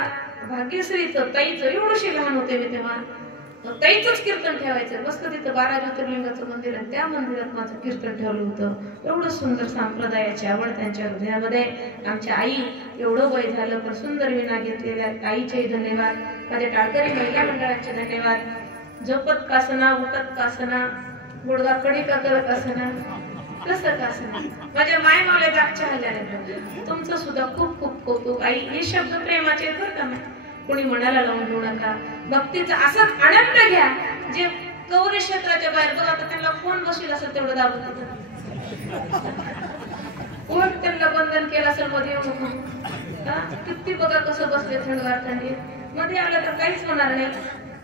भाग्यश्रीचं ताईचं, एवढंशी लहान होते मी तेव्हा, ताईचंच कीर्तन ठेवायचं. मस्त तिथं 12 ज्योतिर्लिंगाचं मंदिर आहे, त्या मंदिरात माझं कीर्तन ठेवलं होतं. एवढं सुंदर संप्रदायाची आवड त्यांच्या हृदयामध्ये. आमच्या आई, एवढं वय झालं पण सुंदर विना घेतलेल्या आईचे धन्यवाद. माझ्या टाळकरी महिला मंडळाचे धन्यवाद. झोपत कासना, उठत कासना, गुडगा कडी काकळ कासना, कसं कासना. माझ्या माय मावल्या जागच्या हल्ल्याने तुमचं सुद्धा खूप खूप कौतुक. आई, हे शब्द प्रेमाचे बरं का, कोणी मनाला लावून घेऊ नका. भक्तीचा असाच आनंद घ्या. जे गौरी क्षेत्राच्या बाहेर बघा, आता त्यांना कोण बसविल असेल तेवढं दाबत कोण त्यांना बंधन केलं असेल मध्ये येऊ नको. किती बघा कसं बसले थंडगार थंडी मध्ये आलं तर काहीच होणार नाही.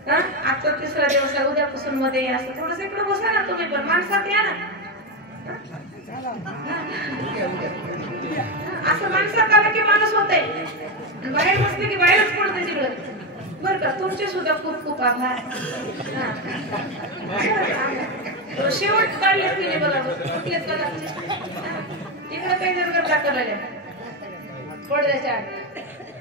आजचा तिसरा दिवस आहे, उद्यापासून मध्ये असं थोडस इकडे बसा ना तुम्ही पण, माणसात या ना. असं माणसात आलं की माणूस होते, बाहेर बसले की बाहेरच पडते तिकडं बर का. तुमचे सुद्धा खूप खूप आभार. शेवट काढले तिने बघा, कुठलेच बघा इकडं काही जर दाखवलेल्या पडद्याच्या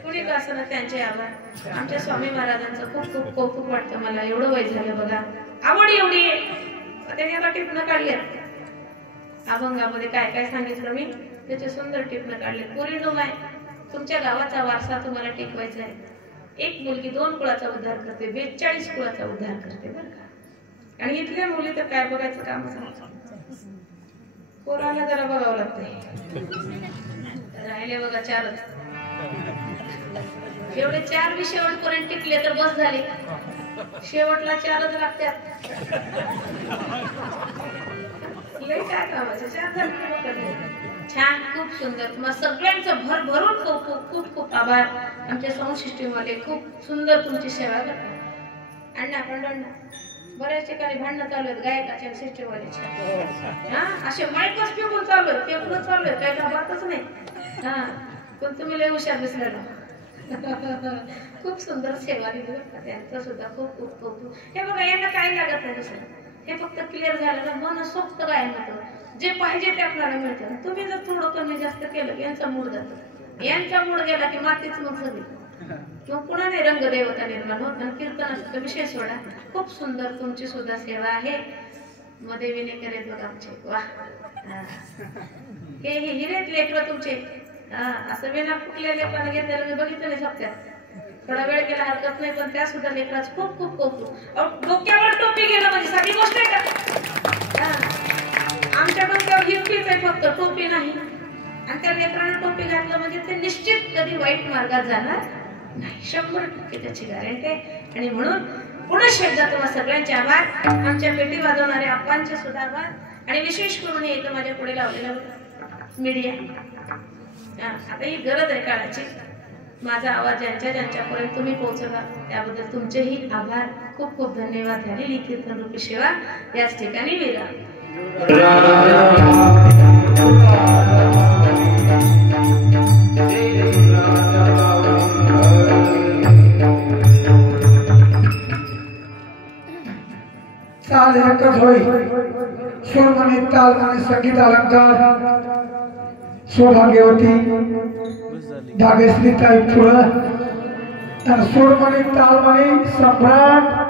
कुणी का असं ना, त्यांचे आभार. आमच्या स्वामी महाराजांचं खूप खूप कौतुक वाटतं मला. एवढं वय झालं बघा, आवड एवढी आहे. त्यांनी आता टिपणं काढले, अभंगामध्ये काय काय सांगितलं मी, त्याचे सुंदर टिपणं काढले. पोरीनो आहे, तुमच्या गावाचा वारसा तुम्हाला टिकवायचा आहे. एक मुलगी 2 कुळाचा उद्धार करते, 42 कुळाचा उद्धार करते बरं का. आणि इथल्या मुली तर काय बघायचं कामच नाही, पोराला जरा बघावं लागतंय. राहिले बघा 4च, एवढे 4 बी शेवटपर्यंत टिकले तर बस झाले. शेवटला 4च लागतात. काय कामाचं 4 झाले. छान, खूप सुंदर. मग सगळ्यांचं भरभरून कौतुक, खूप खूप आभार. आमच्या साऊंड सिस्टीम वाले खूप सुंदर तुमची सेवा करतात. अण्णा पंडण्णा बऱ्याच ठिकाणी भांडणं चालू आहेत गायकाच्या सिस्टीम वाल्याचे. हा, असे माईकच फेकून चालू आहेत, फेकून चालू आहेत, काही बातच नाही. हा, पण तुम्ही लय हुशार दिसलेला. खूप सुंदर सेवा दिली त्यांचं सुद्धा खूप खूप कौतुक. हे बघा, यांना काही लागत नाही दुसरं, हे फक्त क्लिअर झालं ना, मन सोक्त गायन होतं. जे पाहिजे ते आपल्याला मिळतं. तुम्ही जर थोडं कमी जास्त केलं की यांचा मूड जातो. यांचा मूड गेला की मातीच मग सगळी, किंवा पुन्हा नाही रंगदेवता निर्माण होत. कीर्तनाचा विषय सोडा. खूप सुंदर तुमची सुद्धा सेवा आहे. मध्ये विने करेल बघा आमचे, वा. हे हिरेत लेकरं तुमचे. असं वेळा कुठल्या लेकरांना घेतलेलं मी बघितलं नाही सप्त्यात. थोडा वेळ गेला हरकत नाही, पण त्या सुद्धा लेकराच खूप खूप कौतुक. डोक्यावर टोपी घेणं म्हणजे साधी गोष्ट आहे का? आमच्या डोक्यावर हिरकीच आहे फक्त, टोपी नाही. आणि त्या लेकरांना टोपी घातलं म्हणजे ते निश्चित कधी वाईट मार्गात जाणार नाही, 100% त्याची गॅरंटी आहे. आणि म्हणून पुन्हा शब्दात तुम्हा सगळ्यांचे आभार, आमच्या पेटी वाजवणाऱ्या आप्पांचे सुद्धा आभार. आणि विशेष करून हे इथं माझ्या पुढे लावलेलं मीडिया. आता ही गरज आहे काळाची. माझा आवाज ज्यांच्यापर्यंत तुम्ही पोहोचवला त्याबद्दल तुमचेही आभार. खूप खूप धन्यवाद. झालेली कीर्तन रूपी सेवा याच ठिकाणी विरा. ताल एकच होई, सुरमणी तालमणी संगीत अलंकार सौभाग्यवती धागेश्री ताई पुढं, सुरमणी तालमणी सम्राट